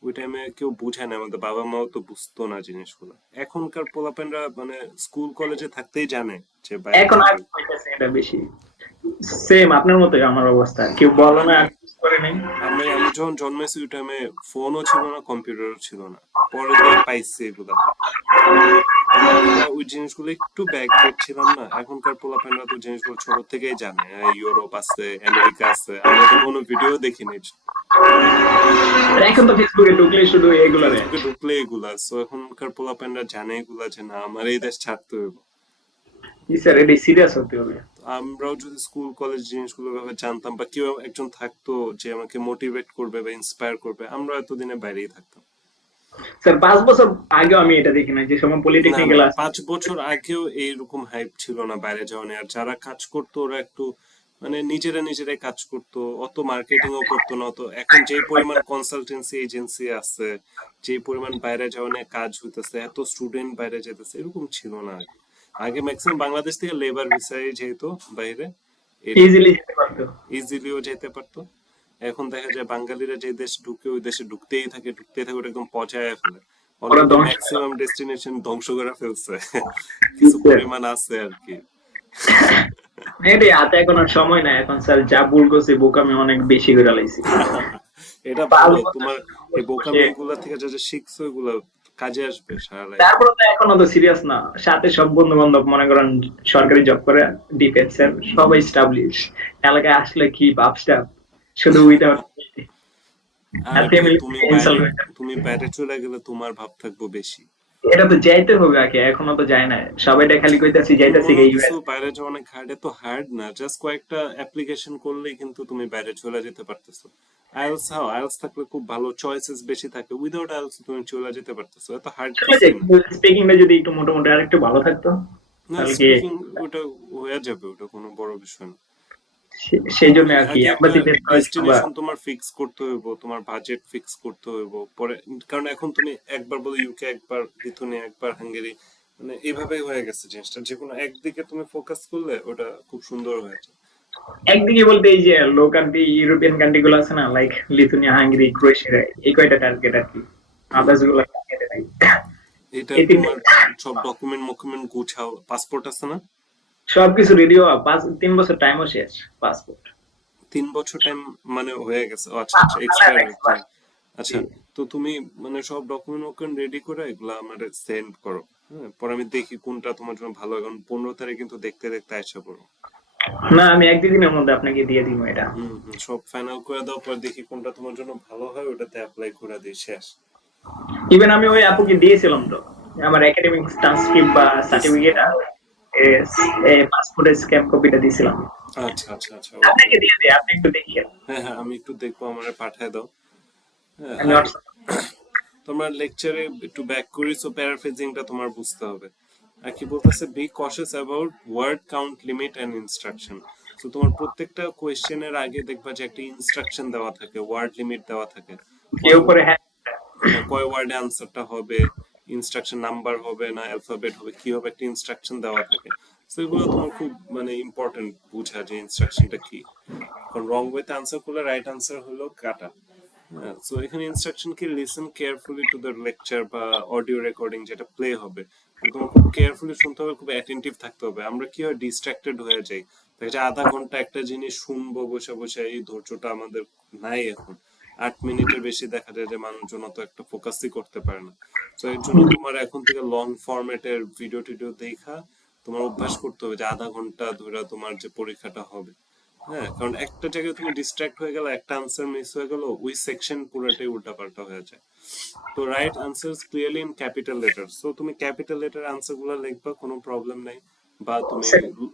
ওই টাইমে কেউ বুঝে না, আমাদের বাবা মাও তো বুঝতো না জিনিসগুলো। এখনকার পোলাপেনরা মানে স্কুল কলেজে থাকতেই জানে যে বাইরে এখন আর যাবে। হইতেছে এটা বেশি। সেম আপনার মতোই আমার অবস্থা, কেউ বলো না করে নাই। আমি আমি যখন জন্মেছি ওই টাইমে ফোনও ছিল না, কম্পিউটারও ছিল না, পরে দিয়ে পাইছি এগুলা। আমরা ওই জিনিসগুলো একটু ব্যাকডেট ছিলাম না। এখনকার পোলাপাইনরা তো জিনিসগুলো ছোট থেকেই জানে, ইউরোপ আছে, আমেরিকা আছে, আমরা তো কোনো ভিডিও দেখিনি। আর এখন তো ফেসবুকে ঢুকলেই শুধু এগুলো দেয়। ফেসবুকে ঢুকলে এগুলা, সো এখনকার পোলাপাইনরা জানে এগুলা যে না আমার এই দেশ ছাড়তে হবে। জি স্যার, এটা সিরিয়াস হতে হবে। আমরাও যদি স্কুল কলেজ জিনিসগুলো ভাবে জানতাম, বা কেউ একজন থাকতো যে আমাকে মোটিভেট করবে বা ইন্সপায়ার করবে, আমরা এতদিনে বাইরেই থাকতাম। স্যার 5 বছর আগেও আমি এটা দেখি না, যে সময় না না পলিটেকনিক্যাল না, আছে। 5 বছর আগেও এইরকম হাইপ ছিল না বাইরে যাওয়া নিয়ে। আর যারা কাজ করতো ওরা একটু মানে নিজেরাই কাজ করতো, অত মার্কেটিং ও করতো না অত। এখন যে পরিমাণ কনসালটেন্সি এজেন্সি আছে, যে পরিমাণ বাইরে যাওয়া নিয়ে কাজ হইতেছে, এত স্টুডেন্ট বাইরে যেতেছে, এরকম ছিল না আগে। আগে ম্যাক্সিমাম বাংলাদেশ থেকে লেবার ভিসায় যেহেতু বাইরে, ইজিলি যেতে পারতো। ইজিলিও যেতে পারতো। এখন দেখা যায় বাঙালিরা যে দেশ ঢুকে ওই দেশে ঢুকতেই থাকে, ওটা একদম পচায় ফেলে। ওরা অলরেডি ধ্বংস করে ম্যাক্সিমাম ডেস্টিনেশন ধ্বংস করে ফেলছে। কিছু দিচ্ছে। পরিমাণ আছে আর কি। এটাই, হাতে এখন আর সময় নাই। এখন স্যার যা ভুল করছি, বোকামি অনেক বেশি করে লাইছি। এটা পাঁচ ভালো, বছর তোমার এই বসে, বোকামি গুলা থেকে যা যা শিখছো এগুলা কাজে আসবে সারা লাইফ। তারপরে তো এখনো তো সিরিয়াস না। সাথে সব বন্ধু বান্ধব মনে করেন সরকারি জব করে, ডিফেন্সের, সবাই স্টাবলিশ। এলাকায় আসলে কি ভাবসাব, শুধু উইদাউট আর আরে ভাই, ফ্যামিলি তুমি বাইরে ইনসাল্ট হয়ে যায়। তুমি বাইরে চলে গেলে তোমার ভাব থাকবো বেশি। এটা তো যাইতে হবে আগে, এখনো তো যায় না। সবাইটা খালি কইতাছি যাইতাছি কোনো কিছু ইউএস। বাইরে যাওয়া অনেক হার্ড, এত হার্ড না, জাস্ট কয়েকটা অ্যাপ্লিকেশন করলেই কিন্তু তুমি বাইরে চলে যেতে পারতেছো। আইএলস, হাও আইএলস থাকলে খুব ভালো, চয়েসেস বেশি থাকে, উইদাউট আইএলস তুমি চলে যেতে পারতেছো, এত হার্ড চলে যায়, কিছুই না। কিন্তু স্পিকিংটা যদি একটু মোটামুটি আর একটু ভালো থাকতো, না, তাহলে কি স্পিকিং ওটা হয়ে যাবে, ওটা কোনো বড় বিষয় না। সেই জন্য আগে আর কি আগে একটা এম্বাসি ফেস করার জন্য বা ডেস্টিনেশন তোমার ফিক্স করতে হইব, তোমার বাজেট ফিক্স করতে হইব পরে। কারণ এখন তুমি একবার বলে ইউকে, একবার লিথুনিয়া, একবার হাঙ্গেরি, মানে এইভাবে হয়ে গেছে জিনিসটা। যে কোনো একদিকে তুমি ফোকাস করলে ওটা খুব সুন্দর হয়ে যায়। একদিকে বলতে এই যে লো কান্ট্রি, ইউরোপিয়ান কান্ট্রি গুলো আছে না, লাইক লিথুনিয়া, হাঙ্গেরি, ক্রোয়েশিয়া, এই কয়টা টার্গেট আর কি। আদার্স গুলো টার্গেটে নাই। এটা এই তিনটে তোমার সব ডকুমেন্ট গুছাও, পাসপোর্ট আছে না? সবকিছু রেডি হওয়া, 3 বছর টাইমও শেষ। পাসপোর্ট 3 বছর টাইম মানে হয়ে গেছে? ও আচ্ছা আচ্ছা, এক্সপায়ার হচ্ছে। আচ্ছা, তো তুমি মানে সব ডকুমেন্ট রেডি করে এগুলা আমার সেন্ড করো। হ্যাঁ, পরে আমি দেখি কোনটা তোমার জন্য ভালো হয়, কারণ 15 তারিখ কিন্তু দেখতে দেখতে আসা পড়ো। না, আমি 1-2 দিনের মধ্যে আপনাকে দিয়ে দিব এটা। সব ফাইনাল করে দাও, পর দেখি কোনটা তোমার জন্য ভালো হয়, ওটাতে অ্যাপ্লাই করে দিই, শেষ। ইভেন আমি ওই আপুকে দিয়েছিলাম তো, আমার একাডেমিক ট্রান্সক্রিপ্ট বা দিছিল সার্টিফিকেট না? আর পাসপোর্টের স্ক্যান কপিটা দিয়েছিলাম। আচ্ছা আচ্ছা আচ্ছা, ওকে আপনাকে দিয়ে ওকে। দিই, আপনি একটু দেখিয়ে। হ্যাঁ হ্যাঁ, আমি একটু দেখবো, আমার পাঠায় দাও। হ্যাঁ, আমি আর হোয়াটসঅ্যাপ। তোমার লেকচারে একটু ব্যাক করি, সো প্যারাফ্রেজিংটা তোমার বুঝতে হবে। আর কি বলতেছে, be conscious about word count limit and instruction. So তোমার প্রত্যেকটা কোয়েশ্চেনের আগে দেখবা যে একটা ইনস্ট্রাকশন দেওয়া থাকে, ওয়ার্ড লিমিট দেওয়া থাকে। কেউ কয় করে, হ্যাঁ। হ্যাঁ, কয় ওয়ার্ডে আনসারটা হবে, ইনস্ট্রাকশন নাম্বার হবে না অ্যালফাবেট হবে, কি হবে, একটা ইনস্ট্রাকশন দেওয়া থাকে। তো এগুলো তোমার খুব মানে ইম্পর্টেন্ট বুঝা যে ইনস্ট্রাকশনটা কি। কারণ রং ওয়েতে আনসার করলে রাইট আনসার হলো কাটা। হ্যাঁ, সো এখানে ইনস্ট্রাকশন কি, listen carefully to the lecture বা অডিও রেকর্ডিং যেটা প্লে হবে, তোমার খুব কেয়ারফুলি শুনতে হবে, খুব অ্যাটেন্টিভ থাকতে হবে। আমরা কি হয়, ডিস্ট্রাক্টেড হয়ে যাই। দেখা যায় আধা ঘন্টা একটা জিনিস শুনবো বসে বসে, এই ধৈর্যটা আমাদের নাই এখন। 8 মিনিটের বেশি দেখা যায় যে মানুষজন অত একটা ফোকাসই করতে পারে না। তো এর জন্য তোমার এখন থেকে লং ফরম্যাটের ভিডিও টিডিও দেখা তোমার অভ্যাস করতে হবে, যে আধা ঘন্টা ধরে তোমার যে পরীক্ষাটা হবে। হ্যাঁ, কারণ একটা জায়গায় তুমি ডিস্ট্রাক্ট হয়ে গেলে, একটা আনসার মিস হয়ে গেল, ওই সেকশন পুরোটাই উল্টাপাল্টা হয়ে যায়। তো right answers clearly in capital letter. So তুমি ক্যাপিটাল লেটার আনসার গুলো লিখবা, কোনো প্রবলেম নাই। বা তুমি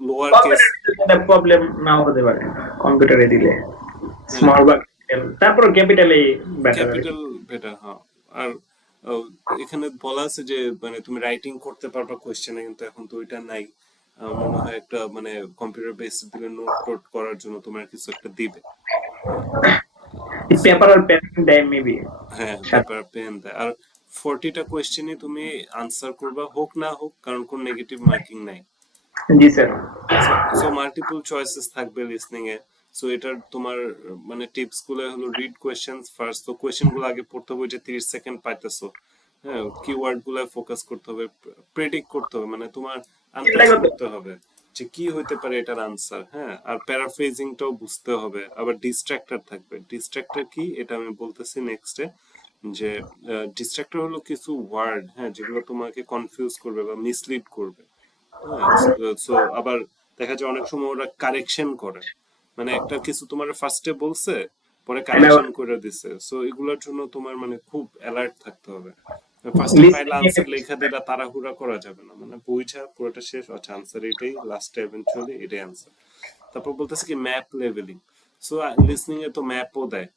লোয়ার কেস, কম্পিউটার প্রবলেম নাও হতে পারে, কম্পিউটারে দিলে হ্যাঁ, স্মল বা ক্যাপিটাল, তারপর ক্যাপিটালে বেটার আর কি। ক্যাপিটাল বেটার, হ্যাঁ। আর আহ, এখানে বলা আছে যে মানে তুমি রাইটিং করতে পারবা কোয়েশ্চেনে, কিন্তু এখন তো ওইটা নাই। মনে হয় একটা মানে কম্পিউটার বেস দিলে নোট টোট করার জন্য তোমার কিছু একটা দিবে। হ্যাঁ, সো পেপার আর পেন দেয় মেবি হ্যাঁ, সাথে। পেপার পেন দেয়। আর 40টা কোয়েশ্চেনই তুমি আনসার করবা, হোক না হোক, কারণ কোন নেগেটিভ মার্কিং নাই। জি sir. So so multiple choices থাকবে লিসনিং এ। সো এটার তোমার মানে টিপস গুলো হলো, রিড কোয়েশ্চেনস ফার্স্ট। তো কোয়েশ্চেন গুলো আগে পড়তে হবে, যে 30 সেকেন্ড পাইতেছো। হ্যাঁ, কিওয়ার্ড গুলো ফোকাস করতে হবে, প্রেডিক্ট করতে হবে, মানে তোমার চিন্তা আন্দাজ করতে করতে হবে। যে কি হইতে পারে এটার আনসার। হ্যাঁ, আর প্যারাফ্রেজিংটাও বুঝতে হবে, আবার ডিস্ট্রাক্টর থাকবে। ডিস্ট্রাক্টর কি এটা আমি বলতেছি নেক্সটে। যে ডিস্ট্রাক্টর হলো কিছু ওয়ার্ড, হ্যাঁ, যেগুলো তোমাকে কনফিউজ করবে বা মিসলিড করবে। হ্যাঁ, সো আবার দেখা যায় অনেক সময় ওরা কারেকশন করে, মানে একটা কিছু তোমার ফার্স্টে বলছে পরে কারেকশন করে দিছে, সো এগুলোর জন্য তোমার মানে খুব অ্যালার্ট থাকতে হবে। ফার্স্টে পাইলে লিসেনিং আনসার লেখা দিলা তাড়াহুড়া করা যাবে না, মানে বইটা পুরোটা শেষ, আচ্ছা আনসার এটাই, লাস্টে এভেন্চুয়ালি এটাই আনসার। তারপর বলতেছে কি ম্যাপ লেভেলিং। সো লিসনিং এ তো ম্যাপও দেয়,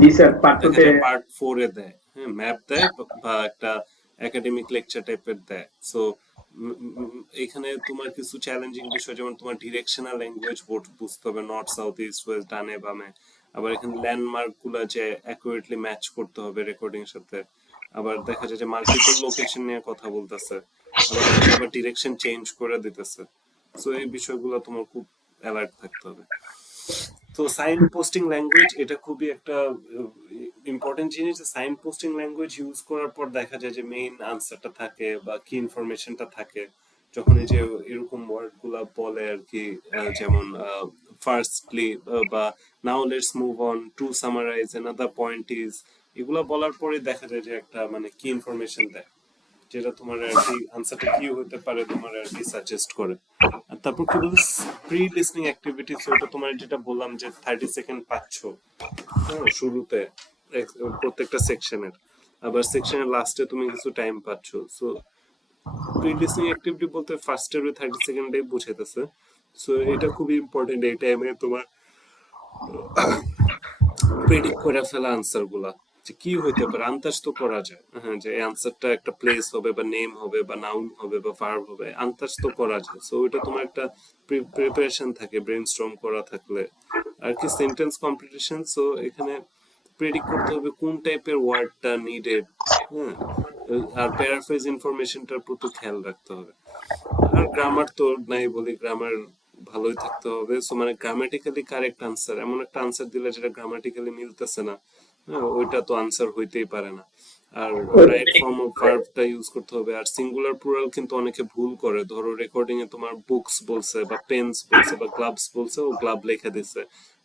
জি স্যার পার্ট দেখা টুতে যায় পার্ট 4 এ দেয়, হ্যাঁ, ম্যাপ দেয় বা একটা একাডেমিক লেকচার টাইপের দেয়। সো এখানে তোমার কিছু চ্যালেঞ্জিং বিষয়, যেমন তোমার ডিরেকশনাল ল্যাঙ্গুয়েজ বুঝতে হবে, নর্থ সাউথ ইস্ট ওয়েস্ট ডানে বামে। আবার এখানে ল্যান্ডমার্ক গুলা যে অ্যাকুরেটলি ম্যাচ করতে হবে রেকর্ডিং এর সাথে। আবার দেখা যায় যে মাল্টিপল লোকেশন নিয়ে কথা বলতেছে, আবার দেখা যায় আবার ডিরেকশন চেঞ্জ করে দিতেছে। সো এই বিষয়গুলো তোমার খুব অ্যালার্ট থাকতে হবে। তো সাইন পোস্টিং ল্যাঙ্গুয়েজ এটা খুবই একটা ইম্পর্টেন্ট জিনিস। সাইন পোস্টিং ল্যাঙ্গুয়েজ ইউজ করার পর দেখা যায় যে মেইন আনসারটা থাকে বা কি ইনফরমেশনটা থাকে, যখন এই যে এরকম ওয়ার্ড গুলা বলে আর কি, যেমন ফার্স্টলি বা now let's move on, to summarize another point is, এগুলা বলার পরে দেখা যায় যে একটা মানে কি ইনফরমেশন দেয়, যেটা তোমার আর কি আনসারটা কি হতে পারে তোমার আর কি সাজেস্ট করে। আর তারপর কি বলতো, প্রি লিসনিং অ্যাক্টিভিটিস, ওটা তোমার যেটা বললাম যে 30 সেকেন্ড পাচ্ছ, হ্যাঁ, শুরুতে প্রত্যেকটা সেকশনের, আবার সেকশনের লাস্টে তুমি কিছু টাইম পাচ্ছ। সো প্রি লিসনিং অ্যাক্টিভিটি বলতে ফার্স্টের ওই 30 সেকেন্ডে বুঝাইতেছে। সো এটা খুবই ইম্পর্টেন্ট, এই টাইমে তোমার প্রেডিক্ট করে ফেলা আনসার গুলা, যে কি হইতে পারে, আন্দাজ তো করা যায়, হ্যাঁ, যে এই আনসারটা একটা প্লেস হবে বা নেম হবে বা নাউন হবে বা ভার্ব হবে, আন্দাজ তো করা যায়। সো ওইটা তোমার একটা প্রিপারেশন থাকে, ব্রেনস্টর্ম করা থাকলে আর কি। সেন্টেন্স কম্পিটিশন, সো এখানে প্রেডিক্ট করতে হবে কোন টাইপের ওয়ার্ডটা নিডেড, হ্যাঁ, আর প্যারাফ্রেজ ইনফরমেশনটার প্রতি খেয়াল রাখতে হবে। আর গ্রামার তো নাই বলি, গ্রামার ভালোই থাকতে হবে। সো মানে গ্রামাটিক্যালি কারেক্ট আনসার, এমন একটা আনসার দিলে যেটা গ্রামাটিক্যালি মিলতেছে না, হ্যাঁ, ওইটা তো আনসার হইতেই পারে না। আর রাইট ফর্ম অফ ভার্বটা ইউজ করতে হবে। আর সিঙ্গুলার প্লুরাল কিন্তু অনেকে ভুল করে, ধরো রেকর্ডিং এ তোমার বুকস বলছে বা পেন্স বলছে বা গ্লাভস বলছে, ও গ্লাভ লিখে দিছে,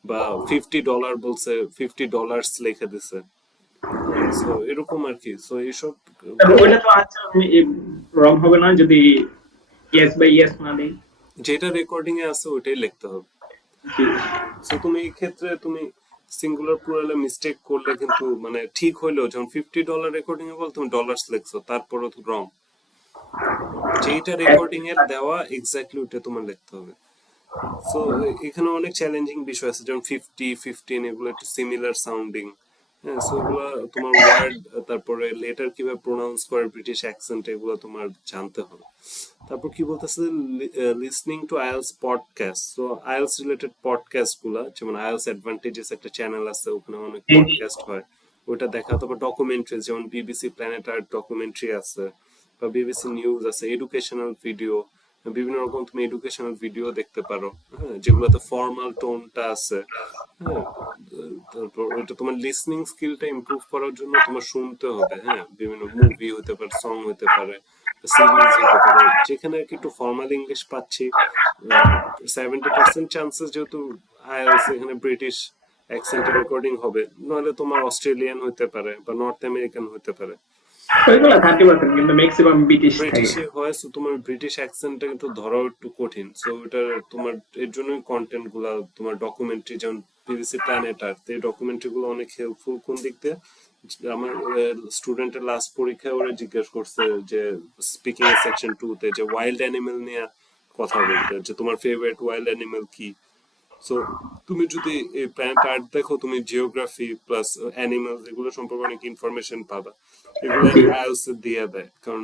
বা $50 বলছে, $50 লিখে দিছে। হ্যাঁ, সো এরকম আর কি। সো এইসব ওইটা তো আনসার রং হবে না যদি ইয়েস বাই ইয়েস না দেই। যেটা রেকর্ডিং এ আছে ওইটাই লিখতে হবে। জি সো তুমি এই ক্ষেত্রে তুমি সিঙ্গুলার প্লুরালে মিস্টেক করলে কিন্তু মানে ঠিক হইলেও, যখন $50 রেকর্ডিং এ বল তুমি ডলার্স লিখছো, তারপরও তো রং। যেটা রেকর্ডিং এর দেওয়া এক্স্যাক্টলি ওটা তোমার লিখতে হবে। সো এখানে অনেক চ্যালেঞ্জিং বিষয় আছে, যেমন 50, 15 এগুলো একটু সিমিলার সাউন্ডিং। হ্যাঁ, সো এগুলো তোমার ওয়ার্ড, তারপরে লেটার কিভাবে প্রোনাউন্স করে ব্রিটিশ অ্যাকসেন্ট, এগুলো তোমার জানতে হবে। তারপর কি বলতেছে, listening to IELTS podcast. So IELTS related podcast গুলা, যেমন আইএলস অ্যাডভান্টেজেস একটা চ্যানেল আছে, ওখানে অনেক জি জি। পডকাস্ট হয়, ওটা দেখা। তারপর ডকুমেন্টারি, যেমন বিবিসি প্ল্যানেট আর্ট ডকুমেন্টারি আছে, বা বিবিসি নিউজ আছে, এডুকেশনাল ভিডিও, বিভিন্ন রকম তুমি এডুকেশনাল ভিডিও দেখতে পারো, হ্যাঁ, যেগুলোতে ফর্মাল টোনটা আছে। হ্যাঁ, তারপর ওইটা তোমার লিসনিং স্কিলটা ইমপ্রুভ করার জন্য তোমার শুনতে হবে, হ্যাঁ, বিভিন্ন মুভি হতে পারে, সং হতে পারে, সিরিজ হতে পারে, যেখানে আর কি একটু ফর্মাল ইংলিশ পাচ্ছি। 70% চান্সেস যেহেতু আইএলস এখানে ব্রিটিশ অ্যাকসেন্টে রেকর্ডিং হবে, নইলে তোমার অস্ট্রেলিয়ান হতে পারে বা নর্থ আমেরিকান হতে পারে। ওইগুলো 30% কিন্তু ম্যাক্সিমাম ব্রিটিশ থাকে। ব্রিটিশে হয়, সো তোমার ব্রিটিশ অ্যাকসেন্টটা কিন্তু ধরাও একটু কঠিন। সো এটা তোমার এর জন্যই কন্টেন্ট গুলা তোমার ডকুমেন্টারি, যেমন বিবিসি প্ল্যানেট আর্থ, এই ডকুমেন্টারি গুলো অনেক হেল্পফুল। কোন দিক দিয়ে, আমার স্টুডেন্টের লাস্ট পরীক্ষায় ওরা জিজ্ঞেস করছে যে স্পিকিং এর সেকশন 2 তে যে ওয়াইল্ড অ্যানিমেল নিয়ে কথা বলতে, যে তোমার ফেভারিট ওয়াইল্ড অ্যানিমেল কি। সো তুমি যদি এই প্ল্যানেট আর্ট দেখো, তুমি জিওগ্রাফি প্লাস অ্যানিমালস এগুলো সম্পর্কে অনেক ইনফরমেশন পাবা। এগুলো জি আইএলস এ দিয়ে দেয়, কারণ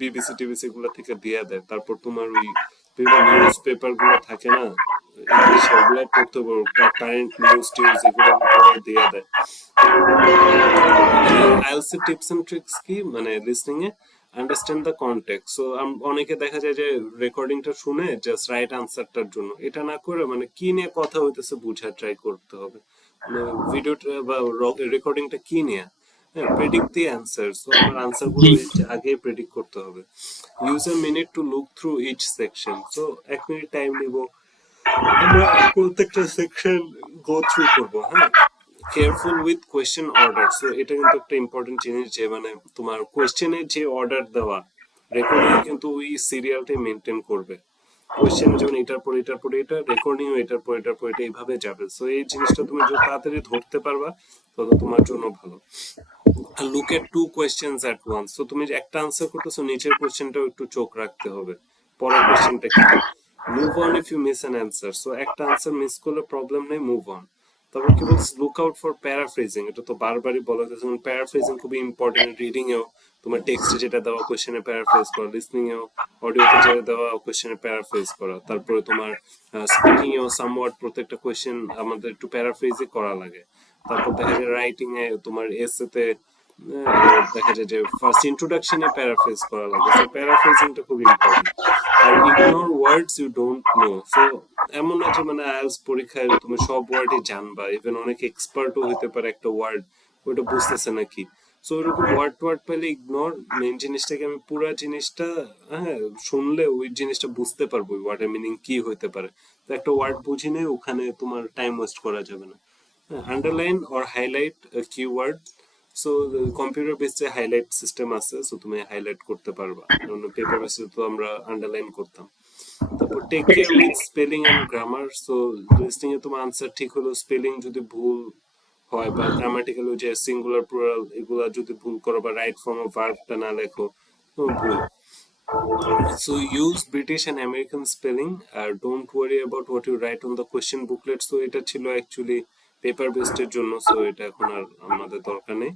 বিবিসি টিবিসি এগুলো থেকে দিয়ে দেয়। তারপর তোমার ওই বিভিন্ন নিউজ পেপার গুলো থাকে না ইংলিশে, ওগুলো পড়তে পারো, কারেন্ট নিউজ টিউজ এগুলো দিয়ে দেয়। আর আইএলস এর টিপস এন্ড ট্রিক্স কি, মানে listening A understand the context. So অনেকে দেখা যায় যে রেকর্ডিংটা শুনে জাস্ট রাইট আনসারটার জন্য, এটা না করে মানে কি নিয়ে কথা হইতেছে বুঝার ট্রাই করতে হবে, মানে ভিডিওটা বা রেকর্ডিংটা কি নিয়ে। হ্যাঁ, প্রেডিক্ট দি অ্যান্সার। সো আমার আনসার গুলো আগে প্রেডিক্ট করতে হবে। Use a minute to look through each section. So 1 minute time নিব, আমরা প্রত্যেকটা সেকশন গো থ্রু করব। হ্যাঁ, careful with question order. So এটা কিন্তু একটা ইম্পর্টেন্ট জিনিস, যে মানে তোমার কোয়েশ্চেনের যে অর্ডার দেওয়া, রেকর্ডিং কিন্তু ওই সিরিয়ালটাই মেনটেন করবে। কোয়েশ্চেন যেমন এটার পর এটার পর এটা, রেকর্ডিংও এটার পর এটার পর এটা, এইভাবে যাবে। সো এই জিনিসটা তুমি যত তাড়াতাড়ি ধরতে পারবা তত তোমার জন্য ভালো। Look at two questions at once. তো তুমি যে একটা আনসার করতেছো, নিচের কোয়েশ্চেনটাও একটু চোখ রাখতে হবে, পরের কোয়েশ্চেনটা কি। Move on if you miss an answer. So একটা আনসার মিস করলে প্রবলেম নেই, মুভ অন। তারপর কি বলছে, লুক আউট ফর প্যারাফ্রেজিং। এটা তো বারবারই বলা হয়েছে, যেমন প্যারাফ্রেজিং খুবই ইম্পর্টেন্ট। রিডিং এও তোমার টেক্সটে যেটা দেওয়া কোয়েশ্চেনে প্যারাফ্রেজ করা, লিসনিং এও অডিওতে যেটা দেওয়া কোয়েশ্চেনে প্যারাফ্রেজ করা, তারপরে তোমার স্পিকিং এও সামওয়াট প্রত্যেকটা কোয়েশ্চেন আমাদের একটু প্যারাফ্রেজই করা লাগে। তারপর দেখা যায় রাইটিং এ তোমার এসেতে দেখা যায় যে ফার্স্ট ইন্ট্রোডাকশনে প্যারাফ্রেজ করা লাগে। সো প্যারাফ্রেজিংটা খুব ইম্পর্টেন্ট। আর ignore words you don't know. So এমন না যে মানে আইএলটিএস পরীক্ষায় তুমি সব ওয়ার্ডই জানবা, ইভেন অনেক এক্সপার্টও হতে পারে একটা ওয়ার্ড ওটা বুঝতেছে নাকি। সো এরকম ওয়ার্ড পেলে ইগনোর। মেইন জিনিসটাকে আমি পুরা জিনিসটা, হ্যাঁ, শুনলে ওই জিনিসটা বুঝতে পারবো ওই ওয়ার্ডের মিনিং কি হইতে পারে। তো একটা ওয়ার্ড বুঝি নেই, ওখানে তোমার টাইম ওয়েস্ট করা যাবে না। Underline or highlight keyword. So computer বেসে হাইলাইট সিস্টেম আছে, সো তুমি হাইলাইট করতে পারবা, কারণ পেপার বেসে তো আমরা আন্ডারলাইন করতাম। তারপর take care with spelling and grammar. So listing এ তোমার আনসার ঠিক হলো, স্পেলিং যদি ভুল হয় বা গ্রামাটিক্যাল যে সিঙ্গুলার প্লুরাল এগুলা যদি ভুল করো, বা রাইট ফর্ম অফ ভার্বটা না লেখো, তো ভুল। So use British and American spelling. Don't worry about what you write on the question booklet. So এটা ছিল অ্যাকচুয়ালি পেপার বেসড এর জন্য, সো এটা এখন আর আমাদের দরকার নেই।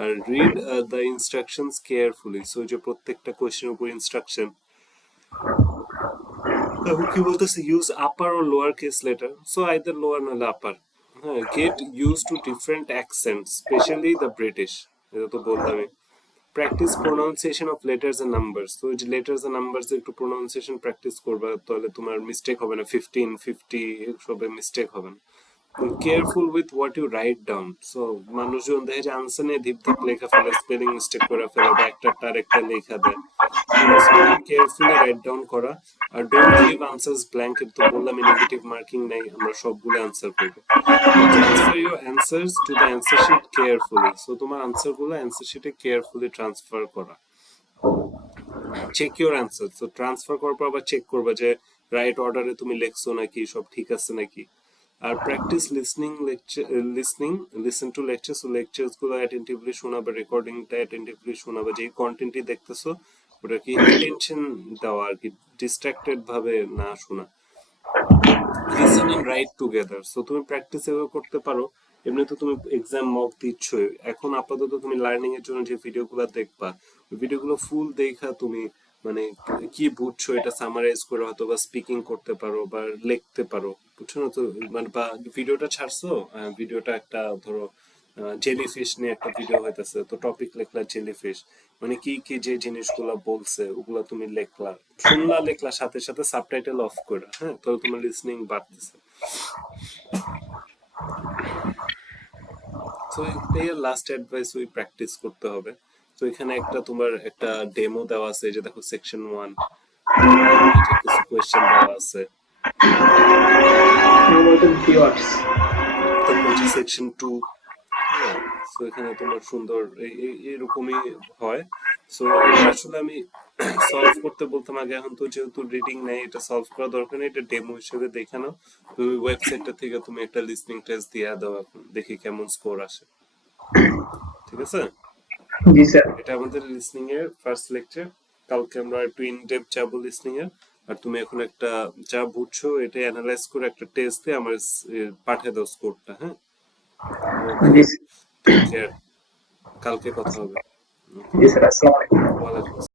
আর read the instructions carefully. So যে প্রত্যেকটা কোয়েশ্চেনের উপর ইনস্ট্রাকশন। তারপর কি বলতেছে, ইউজ আপার ও lower case letter. So either lower নাহলে আপার। হ্যাঁ, get use to different accent, specially the British. এটা তো বললামই। Practice pronunciation of letters and numbers. তো যে লেটার্স এন্ড নাম্বারস একটু প্রোনাউন্সিয়েশন প্র্যাকটিস করবা, তাহলে তোমার মিস্টেক হবে না। 15, 50 সবে মিস্টেক হবে না। Careful with what you write down. So মানুষজন দেখে যে আনসার নিয়ে ধীপ ধীপ লেখা ফেলে, স্পেলিং মিস্টেক করে ফেলে, বা একটা আরেকটা লেখা দেয়। কেয়ারফুলি রাইট ডাউন করা। আর ডোন্ট লিভ আনসার্স ব্ল্যাঙ্ক। তো বললাম নেগেটিভ মার্কিং নাই, আমরা সবগুলো আনসার করবো। Transfer your answers to the answer sheet carefully. So তোমার আনসার গুলো অ্যান্সার শিটে কেয়ারফুলি ট্রান্সফার করা। Check your answer. তো ট্রান্সফার করার পর আবার চেক করবা যে রাইট অর্ডারে তুমি লিখছো নাকি, সব ঠিক আছে নাকি। আর practice listen to lecture. So lectures গুলো অ্যাটেন্টিভলি শোনাবে, রেকর্ডিংটা অ্যাটেন্টিভলি শোনাবে, যে কন্টেন্টই দেখতেছো ওটা কি অ্যাটেনশন দেওয়া আর কি, ডিস্ট্রাক্টেড ভাবে না শোনা। Listen and write together. So তুমি প্র্যাকটিস এভাবে করতে পারো। এমনি তো তুমি এক্সাম মক দিচ্ছই, এখন আপাতত তুমি লার্নিং এর জন্য যে ভিডিওগুলো দেখবা, ওই ভিডিওগুলো ফুল দেখা তুমি মানে কি বুঝছো এটা সামারাইজ করে হয়তো বা স্পিকিং করতে পারো বা লিখতে পারো, বুঝছো না। তো মানে বা ভিডিওটা ছাড়ছো, ভিডিওটা একটা ধরো জেলিফিশ নিয়ে একটা ভিডিও হইতেছে, তো টপিক লেখলা জেলিফিশ, মানে কি কি যে জিনিসগুলা বলছে ওগুলা তুমি লেখলা, শুনলা, লেখলা, সাথে সাথে সাবটাইটেল অফ করে। হ্যাঁ, তাহলে তোমার লিসনিং বাড়তেছে। তো এটাই লাস্ট অ্যাডভাইস, ওই প্র্যাকটিস করতে হবে। তো এখানে একটা তোমার একটা ডেমো দেওয়া আছে, যে দেখো সেকশন 1 কিছু কোয়েশ্চেন দেওয়া আছে, তারপর হচ্ছে সেকশন 2। হ্যাঁ, সো এখানে তোমার সুন্দর এরকমই হয়। সো এটা আসলে আমি সলভ করতে বলতাম আগে, এখন তো যেহেতু রিডিং নেই, এটা সলভ করা দরকার নেই, এটা ডেমো হিসেবে দেখে নাও। তুমি ওয়েবসাইটটা থেকে তুমি একটা লিসনিং টেস্ট দিয়ে দাও, এখন দেখি কেমন স্কোর আসে। ঠিক আছে, জি স্যার। এটা আমাদের লিসনিং এর ফার্স্ট লেকচার। কালকে আমরা একটু ইন ডেপথ যাবো লিসনিং এর। আর তুমি এখন একটা যা বুঝছো এটা অ্যানালাইজ করে একটা টেস্ট দিয়ে আমার পাঠিয়ে দাও স্কোরটা। হ্যাঁ, ওকে, জি টেক কেয়ার, কালকে কথা হবে। জি স্যার, আসসালামু আলাইকুম। ওয়ালাইকুম আসসালাম।